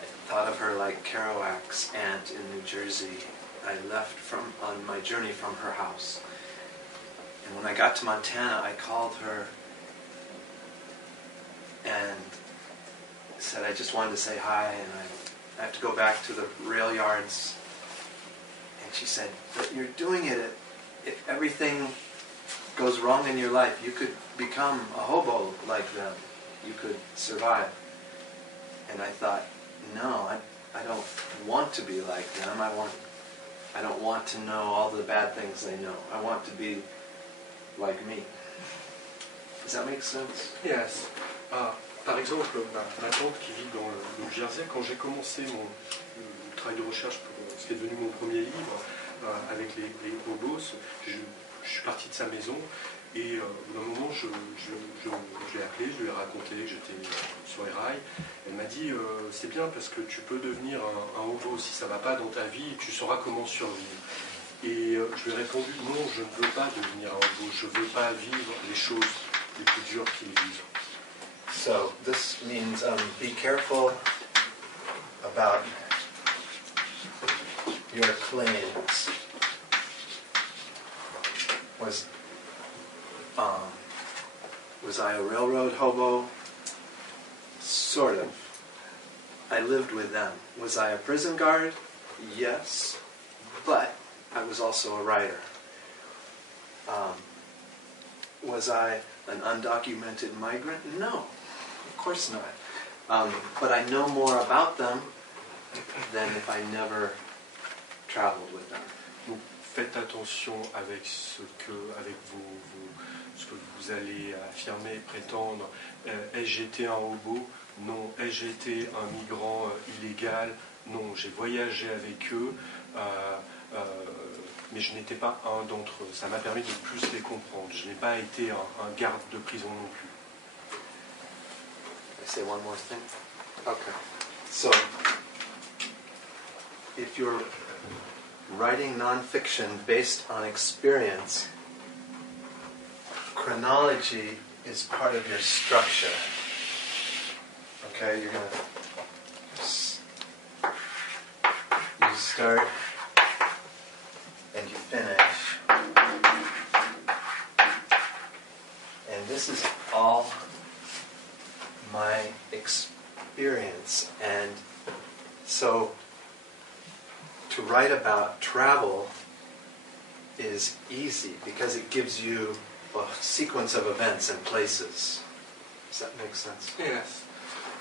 I thought of her like Kerouac's aunt in New Jersey. I left on my journey from her house. And when I got to Montana, I called her and said I just wanted to say hi, and I have to go back to the rail yards. And she said, but you're doing it, if everything goes wrong in your life, you could become a hobo like them. You could survive. And I thought, no, I don't want to be like them. I don't want to know all the bad things they know. I want to be like me. Does that make sense? yes. Par exemple, ma tante qui vit dans le Gardien, quand j'ai commencé mon travail de recherche pour ce qui est devenu mon premier livre, avec les bobos, je suis parti de sa maison et au bout d'un moment je l'ai appelé, je lui ai raconté que j'étais sur les rails. Elle m'a dit c'est bien parce que tu peux devenir un hobo si ça ne va pas dans ta vie et tu sauras comment survivre. Et je lui ai répondu non, je ne veux pas devenir un hobo, je ne veux pas vivre les choses les plus dures qu'ils vivent. So this means be careful about your claims. Was I a railroad hobo? Sort of. I lived with them. Was I a prison guard? Yes. But I was also a writer. Was I an undocumented migrant? No, of course not. But I know more about them than if I never traveled with them. Donc faites attention avec ce que vous allez affirmer, prétendre. Ai-je été un hobo? Non. Ai-je été un migrant illégal? Non. J'ai voyagé avec eux, mais je n'étais pas un d'entre eux. Ça m'a permis de plus les comprendre. Je n'ai pas été un garde de prison non plus. I say one more thing? Okay. So, if you're writing nonfiction based on experience, chronology is part of your structure. Okay, you're going to you start and you finish. And this is all my experience. And so to write about travel is easy because it gives you a sequence of events and places. Does that make sense? Yes.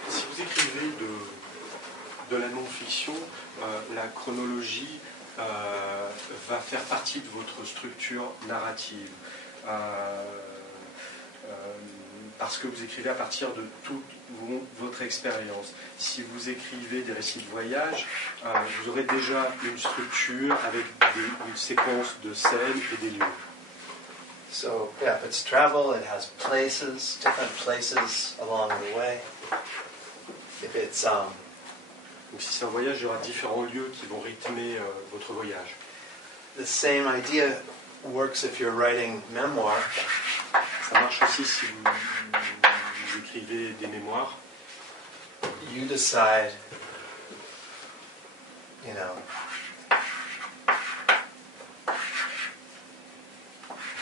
Si vous écrivez de la non-fiction, la chronologie va faire partie de votre structure narrative. Parce que vous écrivez à partir de toute votre expérience. Si vous écrivez des récits de voyage, vous aurez déjà une structure avec une séquence de scènes et des lieux. So, yeah, if it's travel, it has places, different places along the way. If it's Donc si c'est un voyage, il y aura différents lieux qui vont rythmer votre voyage. the same idea works if you're writing memoir. Ça marche aussi si vous écrivez des mémoires. You decide, you know,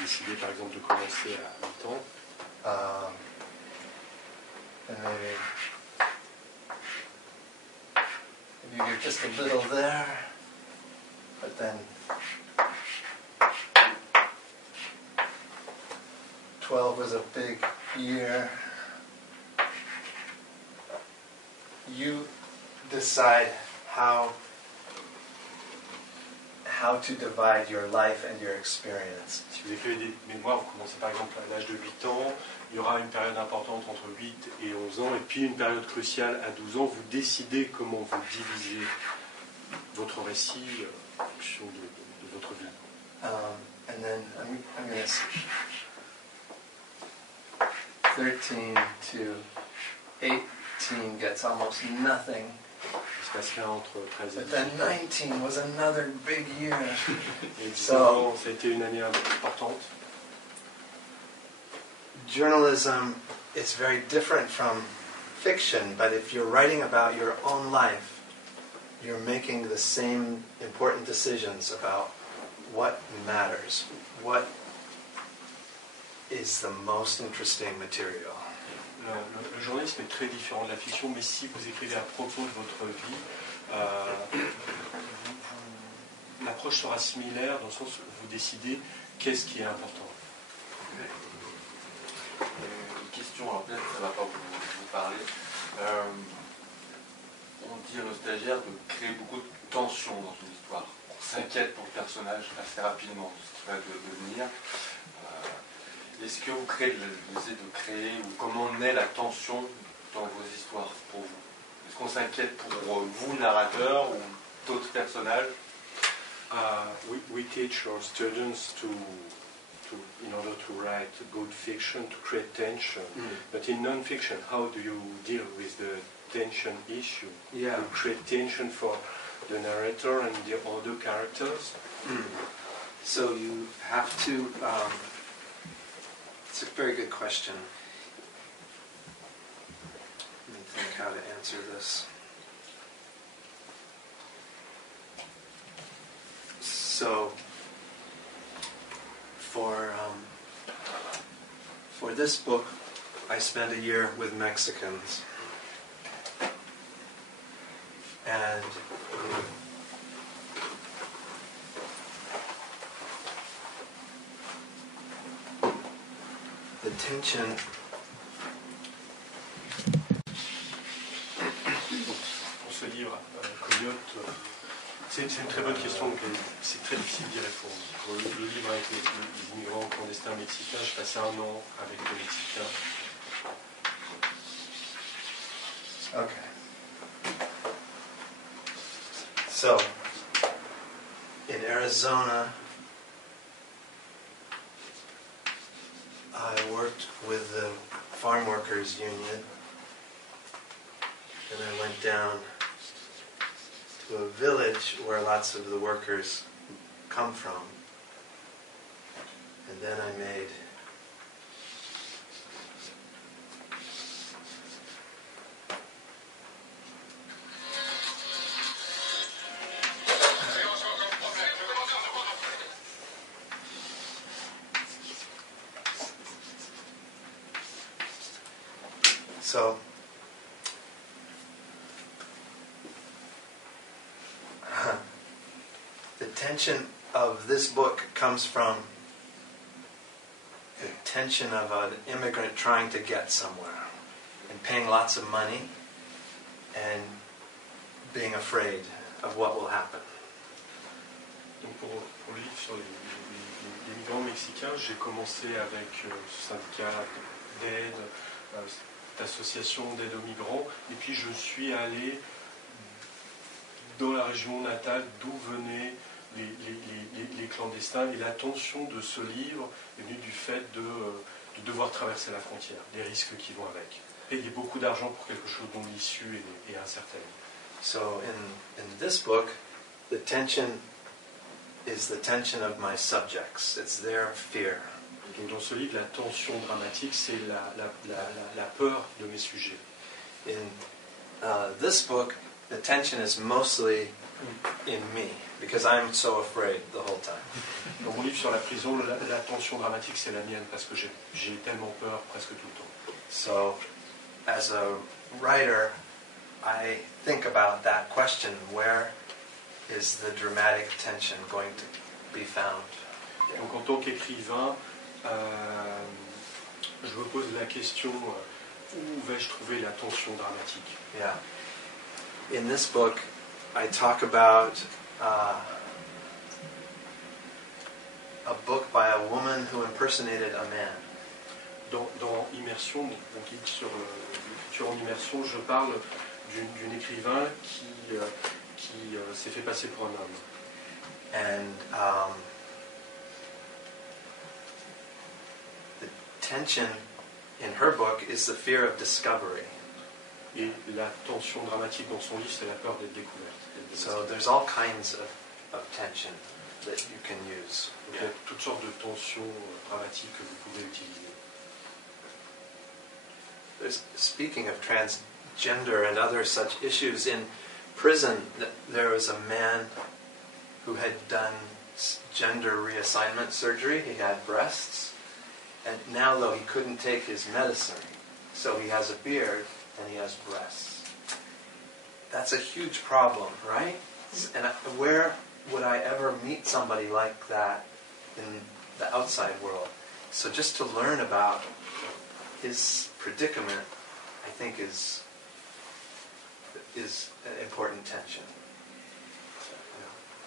Décidez par exemple de commencer à 8 ans. and maybe you're just a little there, but then 12 was a big year. You decide how to divide your life and your experience. Si vous écrivez des mémoires, vous commencez par exemple à l'âge de 8 ans, il y aura une période importante entre 8 et 11 ans, et puis une période cruciale à 12 ans. Vous décidez comment vous divisez votre récit en fonction de votre vie. And then I'm going to say 13 to 18 gets almost nothing. Il se passe rien entre 13 et But then 18 ans. 19 was another big year. Et 19 ans, ça a été une année importante. Journalism is very different from fiction, but if you're writing about your own life, you're making the same important decisions about what matters, what is the most interesting material. Le journalisme est très différent de la fiction, mais si vous écrivez à propos de votre vie, l'approche sera similaire dans le sens où vous décidez qu'est-ce qui est important. Une question, alors peut-être ça ne va pas vous parler. On dit à nos stagiaires de créer beaucoup de tension dans une histoire. On s'inquiète pour le personnage assez rapidement, ce qui va devenir. Est-ce que vous essayez de créer, ou comment naît la tension dans vos histoires pour vous? Est-ce qu'on s'inquiète pour vous, narrateur, ou d'autres personnages? We teach our students in order to write good fiction, to create tension. But in non-fiction, how do you deal with the tension issue? Yeah. You create tension for the narrator and the other characters. So you have to... it's a very good question. Let me think how to answer this. So, for this book, I spent a year with Mexicans. And the tension Pour ce livre, Coyote, c'est une très bonne question, c'est très difficile d'y répondre. Pour le livre avec les immigrants clandestins mexicains, j'ai passé 1 an avec les Mexicains. Okay. So, in Arizona, I worked with the Farm Workers Union, and I went down to a village where lots of the workers come from. And then I made so the tension of this book comes from the tension of an immigrant trying to get somewhere and paying lots of money and being afraid of what will happen. Donc pour le livre sur les migrants mexicains, j'ai commencé avec ce syndicat d'aide, cette association d'aide aux migrants, et puis je suis allé dans la région natale d'où venaient les clandestins, et la tension de ce livre est venue du fait de devoir traverser la frontière, les risques qui vont avec. Payer beaucoup d'argent pour quelque chose dont l'issue est incertaine. So in this book, the tension is the tension of my subjects. It's their fear. Donc dans ce livre, la tension dramatique, c'est la peur de mes sujets. In this book, the tension is mostly in me, because I'm so afraid the whole time. Dans mon livre sur la prison, la tension dramatique, c'est la mienne, parce que j'ai tellement peur presque tout le temps. So, as a writer, I think about that question, where is the dramatic tension going to be found? Donc en tant qu'écrivain, je me pose la question, où vais-je trouver la tension dramatique? Yeah. In this book, I talk about a book by a woman who impersonated a man. Dans Immersion, mon guide sur l'écriture en immersion, je parle d'une écrivain qui s'est fait passer pour un homme. And the tension in her book is the fear of discovery. Et la tension dramatique dans son livre, c'est la peur d'être découverte. So there's all kinds of tension that you can use. Donc, il y a toutes sortes de tensions dramatiques que vous pouvez utiliser. Speaking of transgender and other such issues, in prison there was a man who had done gender reassignment surgery. He had breasts, and now though he couldn't take his medicine, so he has a beard and he has breasts. That's a huge problem, right? And where would I ever meet somebody like that in the outside world? So just to learn about his predicament, I think is an important tension.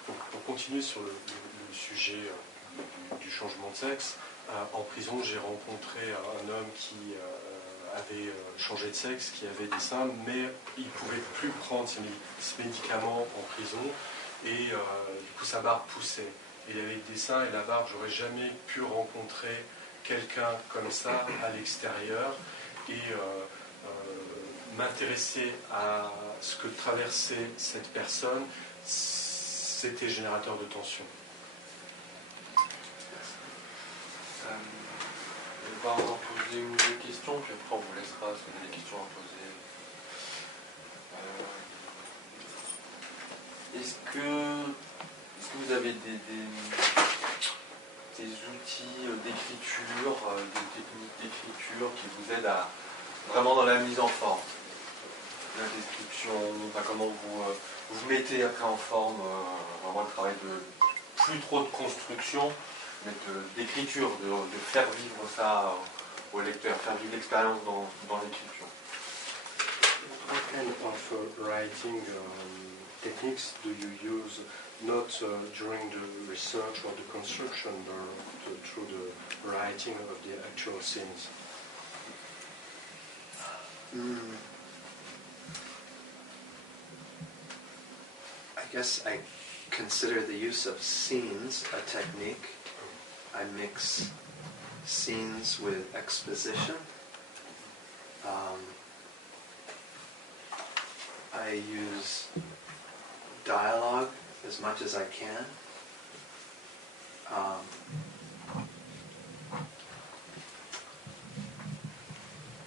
Pour continuer sur le sujet du changement de sexe, en prison, j'ai rencontré un homme qui avait changé de sexe, qui avait des seins, mais il ne pouvait plus prendre ces médicaments en prison, et du coup sa barbe poussait. Il avait des seins et la barbe, j'aurais jamais pu rencontrer quelqu'un comme ça à l'extérieur, et m'intéresser à ce que traversait cette personne, c'était générateur de tension. Je vais encore poser une ou deux questions, puis après on vous laissera si vous avez des questions à poser. Est-ce que vous avez des outils d'écriture, des techniques d'écriture qui vous aident à vraiment dans la mise en forme, la description, enfin, comment vous mettez après en forme vraiment le travail de plus trop de construction, mais d'écriture, de faire vivre ça au lecteur, faire vivre l'expérience dans l'écriture. What kind of writing techniques do you use, not during the research or the construction, but through the writing of the actual scenes? I guess I consider the use of scenes a technique. I mix scenes with exposition. I use dialogue as much as I can.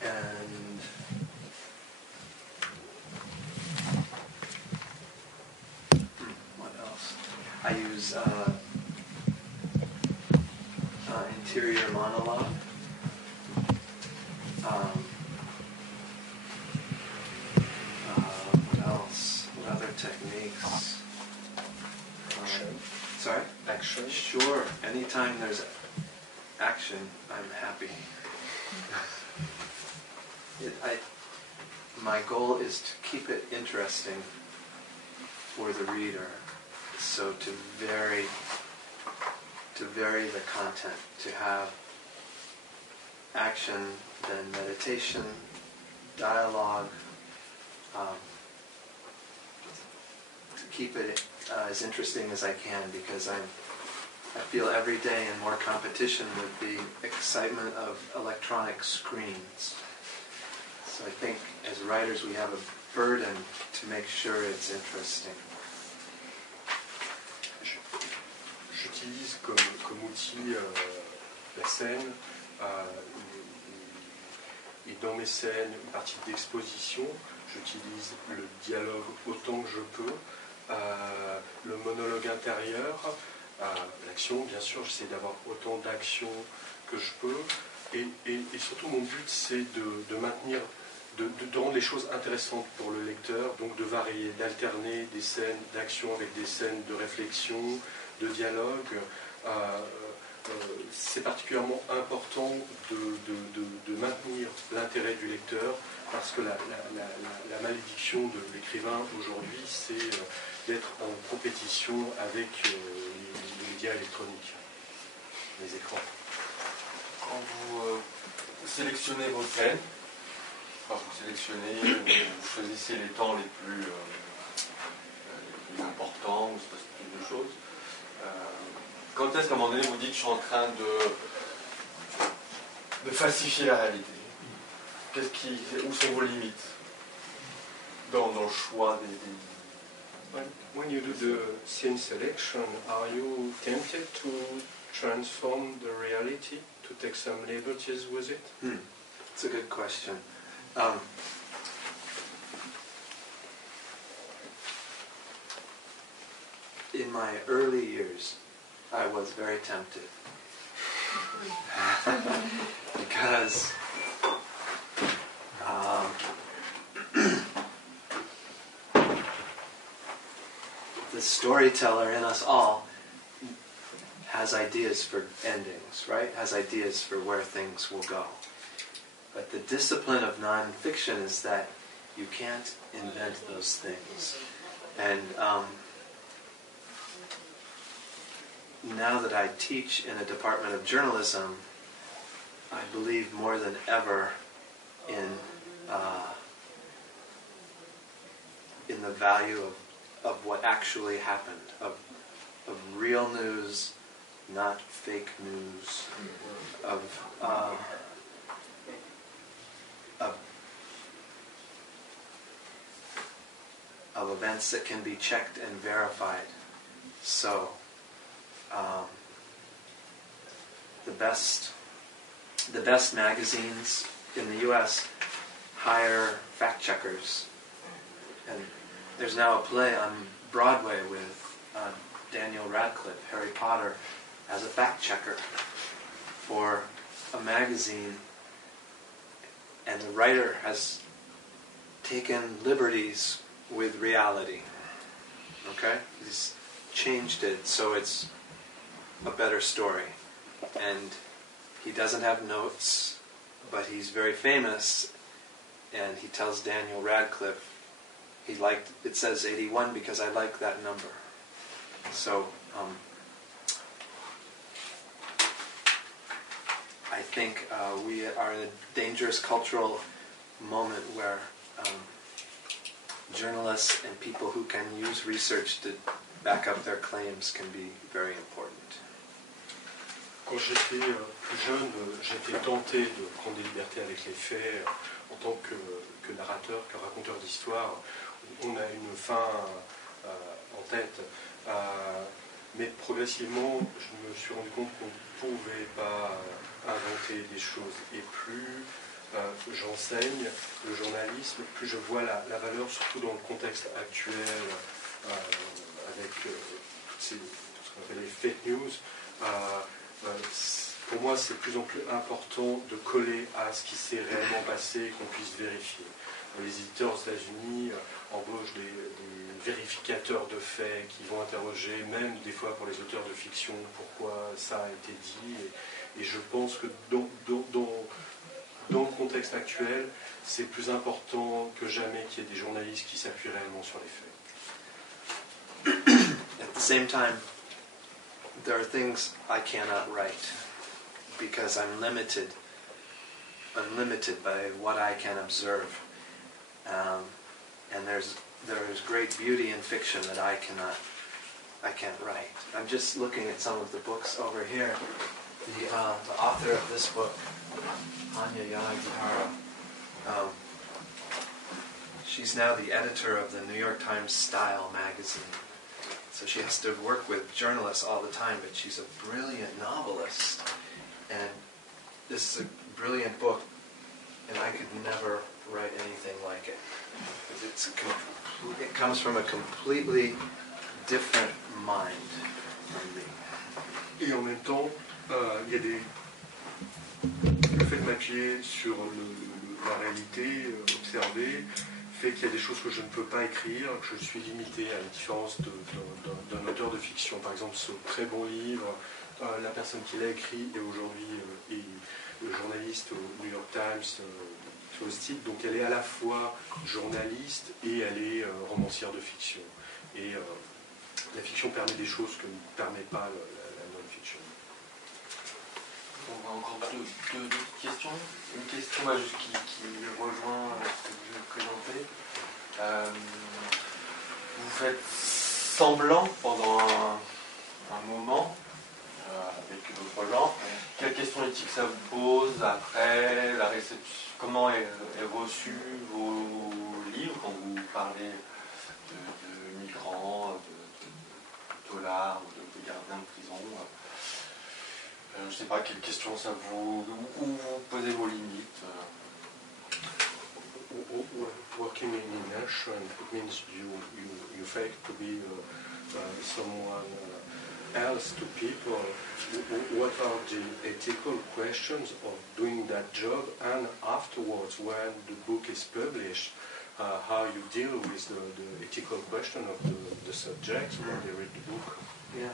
And what else? I use interior monologue. What else? What other techniques? Sorry? Action. Sure. Anytime there's action, I'm happy. My goal is to keep it interesting for the reader, so to vary the content, to have action, then meditation, dialogue, to keep it as interesting as I can, because I feel every day in more competition with the excitement of electronic screens. So I think as writers we have a burden to make sure it's interesting. J'utilise comme outil la scène, et dans mes scènes, une partie d'exposition, j'utilise le dialogue autant que je peux, le monologue intérieur, l'action, bien sûr, j'essaie d'avoir autant d'action que je peux, et surtout mon but c'est de maintenir, de rendre les choses intéressantes pour le lecteur, donc de varier, d'alterner des scènes d'action avec des scènes de réflexion, de dialogue. C'est particulièrement important de maintenir l'intérêt du lecteur, parce que la malédiction de l'écrivain aujourd'hui, c'est d'être en compétition avec les médias électroniques, les écrans. Quand vous sélectionnez vos scènes, quand vous sélectionnez, vous choisissez les temps les plus importants, ou ce type de choses, quand est-ce qu'à un moment donné vous dites je suis en train de falsifier la réalité? Où sont vos limites dans le choix des... When you do the scene selection, are you tempted to transform the reality, to take some liberties with it? It's a good question. In my early years, I was very tempted. Because the storyteller in us all has ideas for endings, right? Has ideas for where things will go. But the discipline of nonfiction is that you can't invent those things. And now that I teach in a department of journalism, I believe more than ever in the value of what actually happened, of real news, not fake news, of events that can be checked and verified. So the best magazines in the U.S. hire fact checkers, and there's now a play on Broadway with Daniel Radcliffe, Harry Potter, as a fact checker for a magazine, and the writer has taken liberties with reality. Okay? He's changed it so it's a better story. And he doesn't have notes, but he's very famous, and he tells Daniel Radcliffe it says 81 because I like that number. So I think we are in a dangerous cultural moment where journalists and people who can use research to back up their claims can be very important. Quand j'étais plus jeune, j'étais tenté de prendre des libertés avec les faits en tant que narrateur, que raconteur d'histoire. On a une fin en tête. Mais progressivement, je me suis rendu compte qu'on ne pouvait pas inventer des choses. Et plus j'enseigne le journalisme, plus je vois la valeur, surtout dans le contexte actuel, avec tout ce qu'on appelle les fake news. Pour moi, c'est de plus en plus important de coller à ce qui s'est réellement passé et qu'on puisse vérifier. Les éditeurs aux États-Unis embauchent des vérificateurs de faits qui vont interroger, même des fois pour les auteurs de fiction, pourquoi ça a été dit. Et je pense que dans le contexte actuel, c'est plus important que jamais qu'il y ait des journalistes qui s'appuient réellement sur les faits. At the same time, there are things I cannot write because I'm limited by what I can observe. And there is great beauty in fiction that I can't write. I'm just looking at some of the books over here. The author of this book, Anya Yanagihara, she's now the editor of the New York Times Style magazine. So she has to work with journalists all the time, but she's a brilliant novelist. And this is a brilliant book, and I could never write anything like it. It comes from a completely different mind from me. Et en même temps, il y a le fait de m'appuyer sur la réalité observée fait qu'il y a des choses que je ne peux pas écrire, que je suis limité à la différence d'un auteur de fiction. Par exemple, ce très bon livre, la personne qui l'a écrit est aujourd'hui le journaliste au New York Times sur le site. Donc elle est à la fois journaliste et elle est romancière de fiction. Et la fiction permet des choses que ne permet pas la non-fiction. On va encore deux questions. Une question juste qui rejoint ce que je vais présenter. Vous faites semblant pendant un moment avec d'autres gens. Quelles questions éthiques ça vous pose après la réception? Comment est reçu vos livres quand vous parlez de migrants, de dollars, de gardiens de prison? Je ne sais pas quelles questions ça vous... Où vous posez vos limites. Working in immersion, it means you fake to be someone else to people. What are the ethical questions of doing that job, and afterwards, when the book is published, how you deal with the ethical question of the subjects when they read the book? Yeah.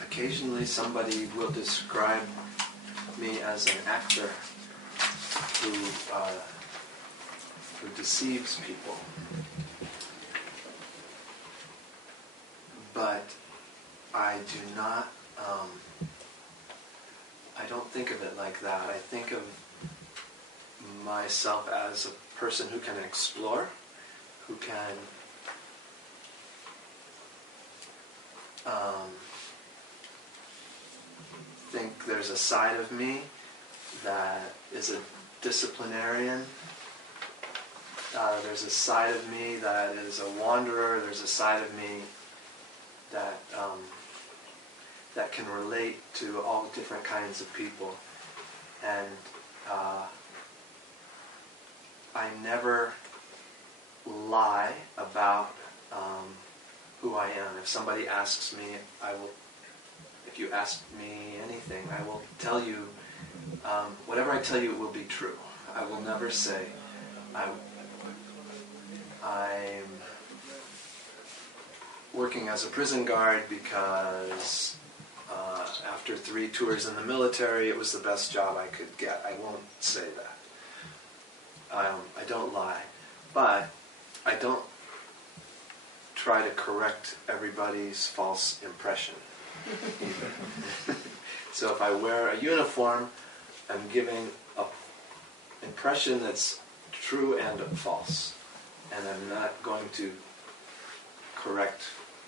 Occasionally somebody will describe me as an actor who deceives people. But I do not, I don't think of it like that. I think of myself as a person who can explore, who can think there's a side of me that is a disciplinarian. There's a side of me that is a wanderer. There's a side of me that that can relate to all different kinds of people. And I never lie about who I am. If somebody asks me, if you ask me anything, I will tell you, whatever I tell you will be true. I will never say, I'm working as a prison guard because after 3 tours in the military, it was the best job I could get. I won't say that. I don't lie. But I don't try to correct everybody's false impression either. So if I wear a uniform, I'm giving an impression that's true and false. And I'm not going to correct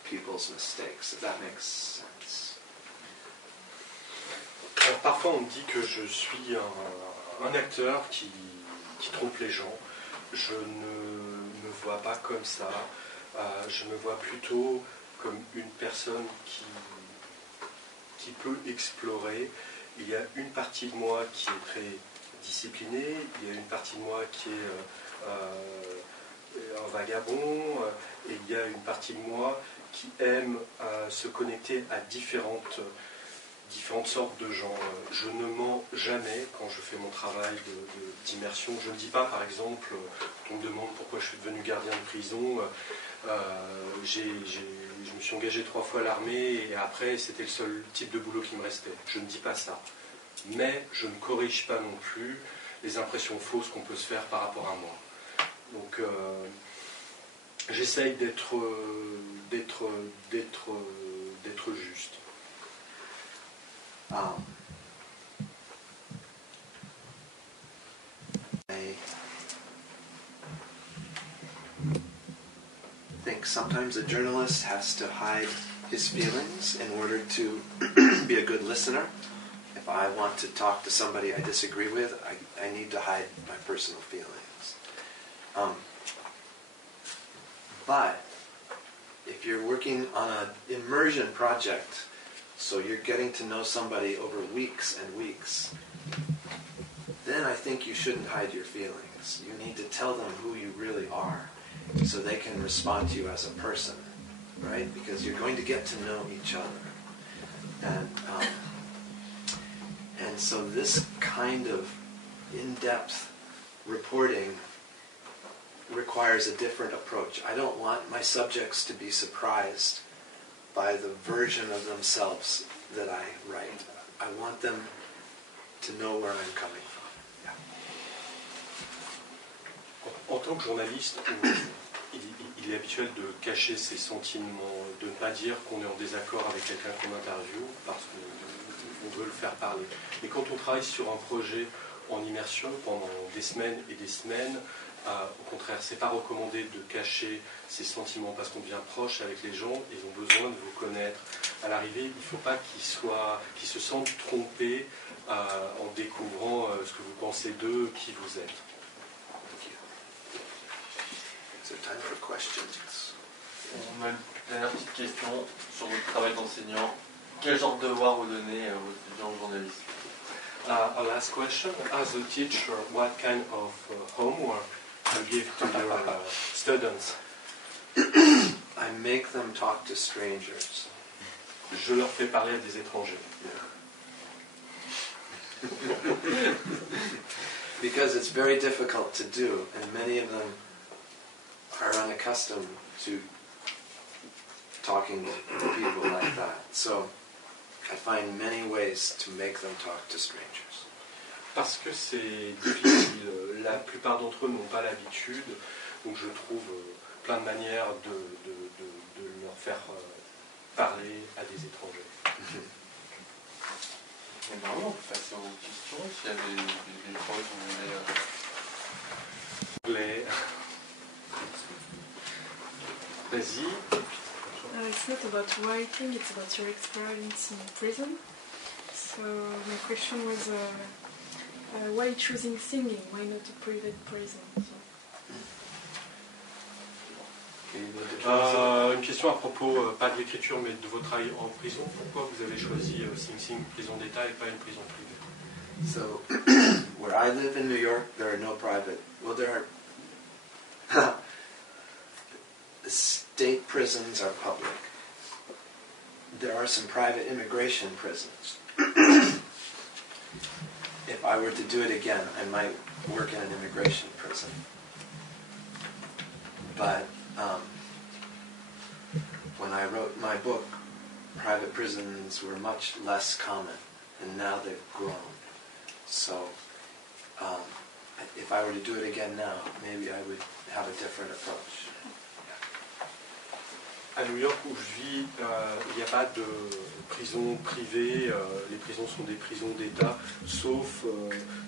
people's mistakes, if that makes sense. Alors, parfois on me dit que je suis un un acteur qui trompe les gens. Je ne me vois pas comme ça. Je me vois plutôt comme une personne qui peut explorer. Il y a une partie de moi qui est très disciplinée, il y a une partie de moi qui est un vagabond, et il y a une partie de moi qui aime se connecter à différentes sortes de gens. Je ne mens jamais quand je fais mon travail d'immersion. Je ne dis pas, par exemple, on me demande pourquoi je suis devenu gardien de prison. Je me suis engagé 3 fois à l'armée et après c'était le seul type de boulot qui me restait. Je ne dis pas ça. Mais je ne corrige pas non plus les impressions fausses qu'on peut se faire par rapport à moi. Donc j'essaye d'être juste. I think sometimes a journalist has to hide his feelings in order to be a good listener. If I want to talk to somebody I disagree with, I need to hide my personal feelings. But if you're working on an immersion project, so you're getting to know somebody over weeks and weeks, then I think you shouldn't hide your feelings. You need to tell them who you really are so they can respond to you as a person, right? Because you're going to get to know each other. And so this kind of in-depth reporting requires a different approach. I don't want my subjects to be surprised by the version of themselves that I write. I want them to know where I'm coming from. Yeah. En tant que journaliste, il est habituel de cacher ses sentiments, de ne pas dire qu'on est en désaccord avec quelqu'un qu'on interviewe parce qu'on veut le faire parler. Et quand on travaille sur un projet en immersion pendant des semaines et des semaines, au contraire, c'est pas recommandé de cacher ses sentiments parce qu'on devient proche avec les gens, ils ont besoin de vous connaître. À l'arrivée, il ne faut pas qu'ils se sentent trompés en découvrant ce que vous pensez d'eux, qui vous êtes. Is there time for questions? On a une dernière petite question sur votre travail d'enseignant. Quel genre de devoir vous donnez aux étudiants journalistes? A last question. As a teacher, what kind of homework you give to your students? I make them talk to strangers. Je leur fais parler à des étrangers. Because it's very difficult to do, and many of them are unaccustomed to talking to people like that. So I find many ways to make them talk to strangers. Parce que c'est difficile. La plupart d'entre eux n'ont pas l'habitude, donc je trouve plein de manières de leur faire parler à des étrangers. Et normalement, on peut passer aux questions, s'il y a des choses où vous voulez... Vas-y. It's not about writing, it's about your experience in prison. So my question was, why choosing singing? Why not a private prison? Une question à propos, pas de l'écriture, mais de votre travail en prison. Pourquoi vous avez choisi Sing Sing, prison d'État, et pas une prison privée? So, where I live in New York, there are no private. Well, there are. The state prisons are public. There are some private immigration prisons. If I were to do it again, I might work in an immigration prison. But when I wrote my book, private prisons were much less common, and now they've grown. So if I were to do it again now, maybe I would have a different approach. À New York où je vis, il n'y a pas de prison privée, les prisons sont des prisons d'État, sauf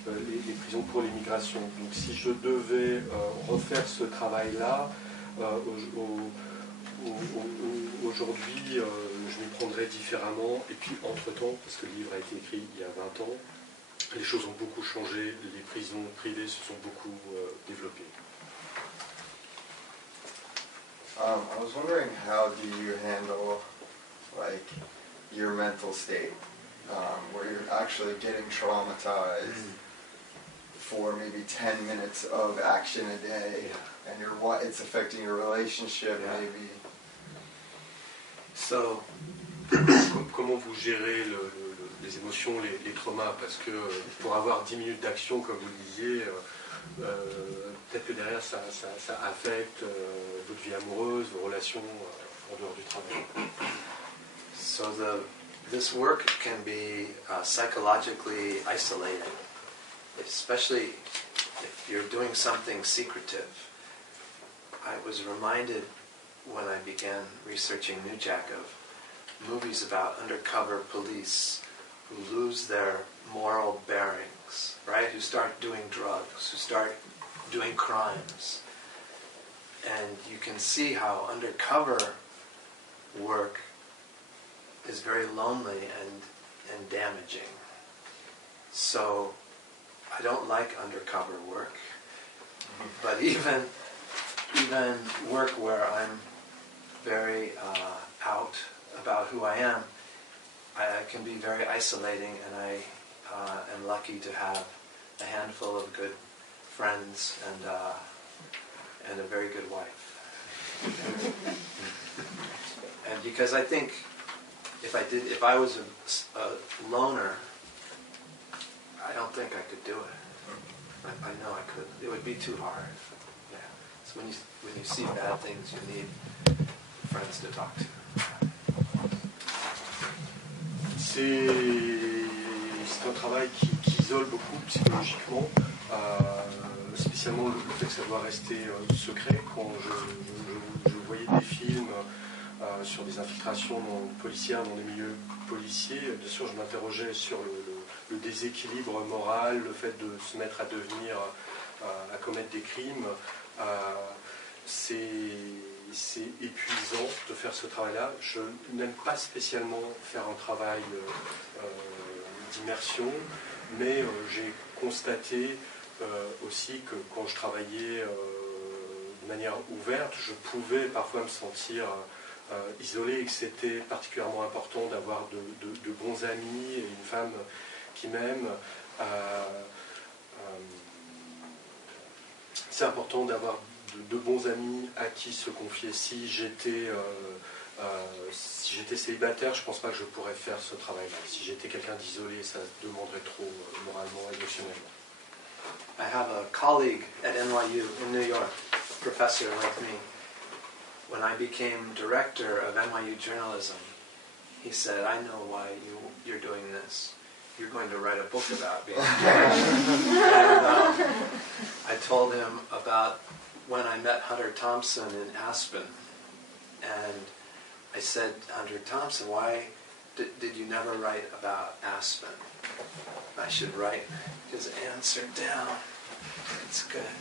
les prisons pour l'immigration. Donc si je devais refaire ce travail-là, aujourd'hui je m'y prendrais différemment, et puis entre-temps, parce que le livre a été écrit il y a 20 ans, les choses ont beaucoup changé, les prisons privées se sont beaucoup développées. I was wondering, how do you handle like your mental state where you're actually getting traumatized for maybe 10 minutes of action a day, and it's affecting your relationship maybe. So, comment vous gérez les émotions, les traumas? Parce que pour avoir 10 minutes d'action, comme vous le disiez, peut-être que derrière ça affecte votre vie amoureuse, vos relations en dehors du travail. So this work can be psychologically isolating, especially if you're doing something secretive. I was reminded when I began researching New Jack of movies about undercover police who lose their moral bearings, right? Who start doing drugs, who start doing crimes. And you can see how undercover work is very lonely and damaging. So I don't like undercover work, but even work where I'm very out about who I am, I can be very isolating, and I am lucky to have a handful of good friends and a very good wife. And because I think if I was a loner, I don't think I could do it. I know I couldn't. It would be too hard. Yeah. So when you see bad things, you need friends to talk to. C'est un travail qui isole beaucoup psychologiquement, spécialement le fait que ça doit rester secret. Quand je voyais des films sur des infiltrations policières dans des milieux policiers, bien sûr je m'interrogeais sur le déséquilibre moral, le fait de se mettre à devenir, à commettre des crimes. C'est épuisant de faire ce travail-là. Je n'aime pas spécialement faire un travail d'immersion, mais j'ai constaté aussi que quand je travaillais de manière ouverte, je pouvais parfois me sentir isolé, et que c'était particulièrement important d'avoir de bons amis et une femme qui m'aime. C'est important d'avoir de bons amis à qui se confier. Si j'étais célibataire, je ne pense pas que je pourrais faire ce travail-là. Si j'étais quelqu'un d'isolé, ça demanderait trop moralement, émotionnellement. I have a colleague at NYU in New York, a professor like me. When I became director of NYU journalism, he said, "I know why you're doing this. You're going to write a book about being a director." And I told him about when I met Hunter Thompson in Aspen, and I said, "Hunter Thompson, why did you never write about Aspen?" I should write his answer down. It's good.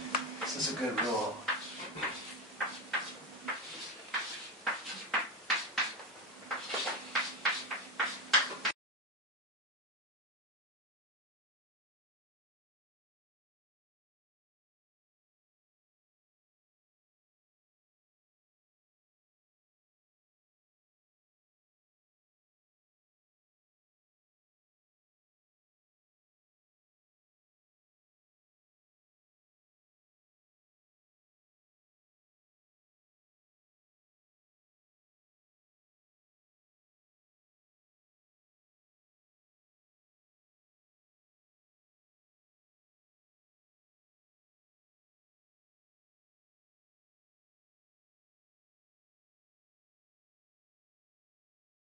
This is a good rule.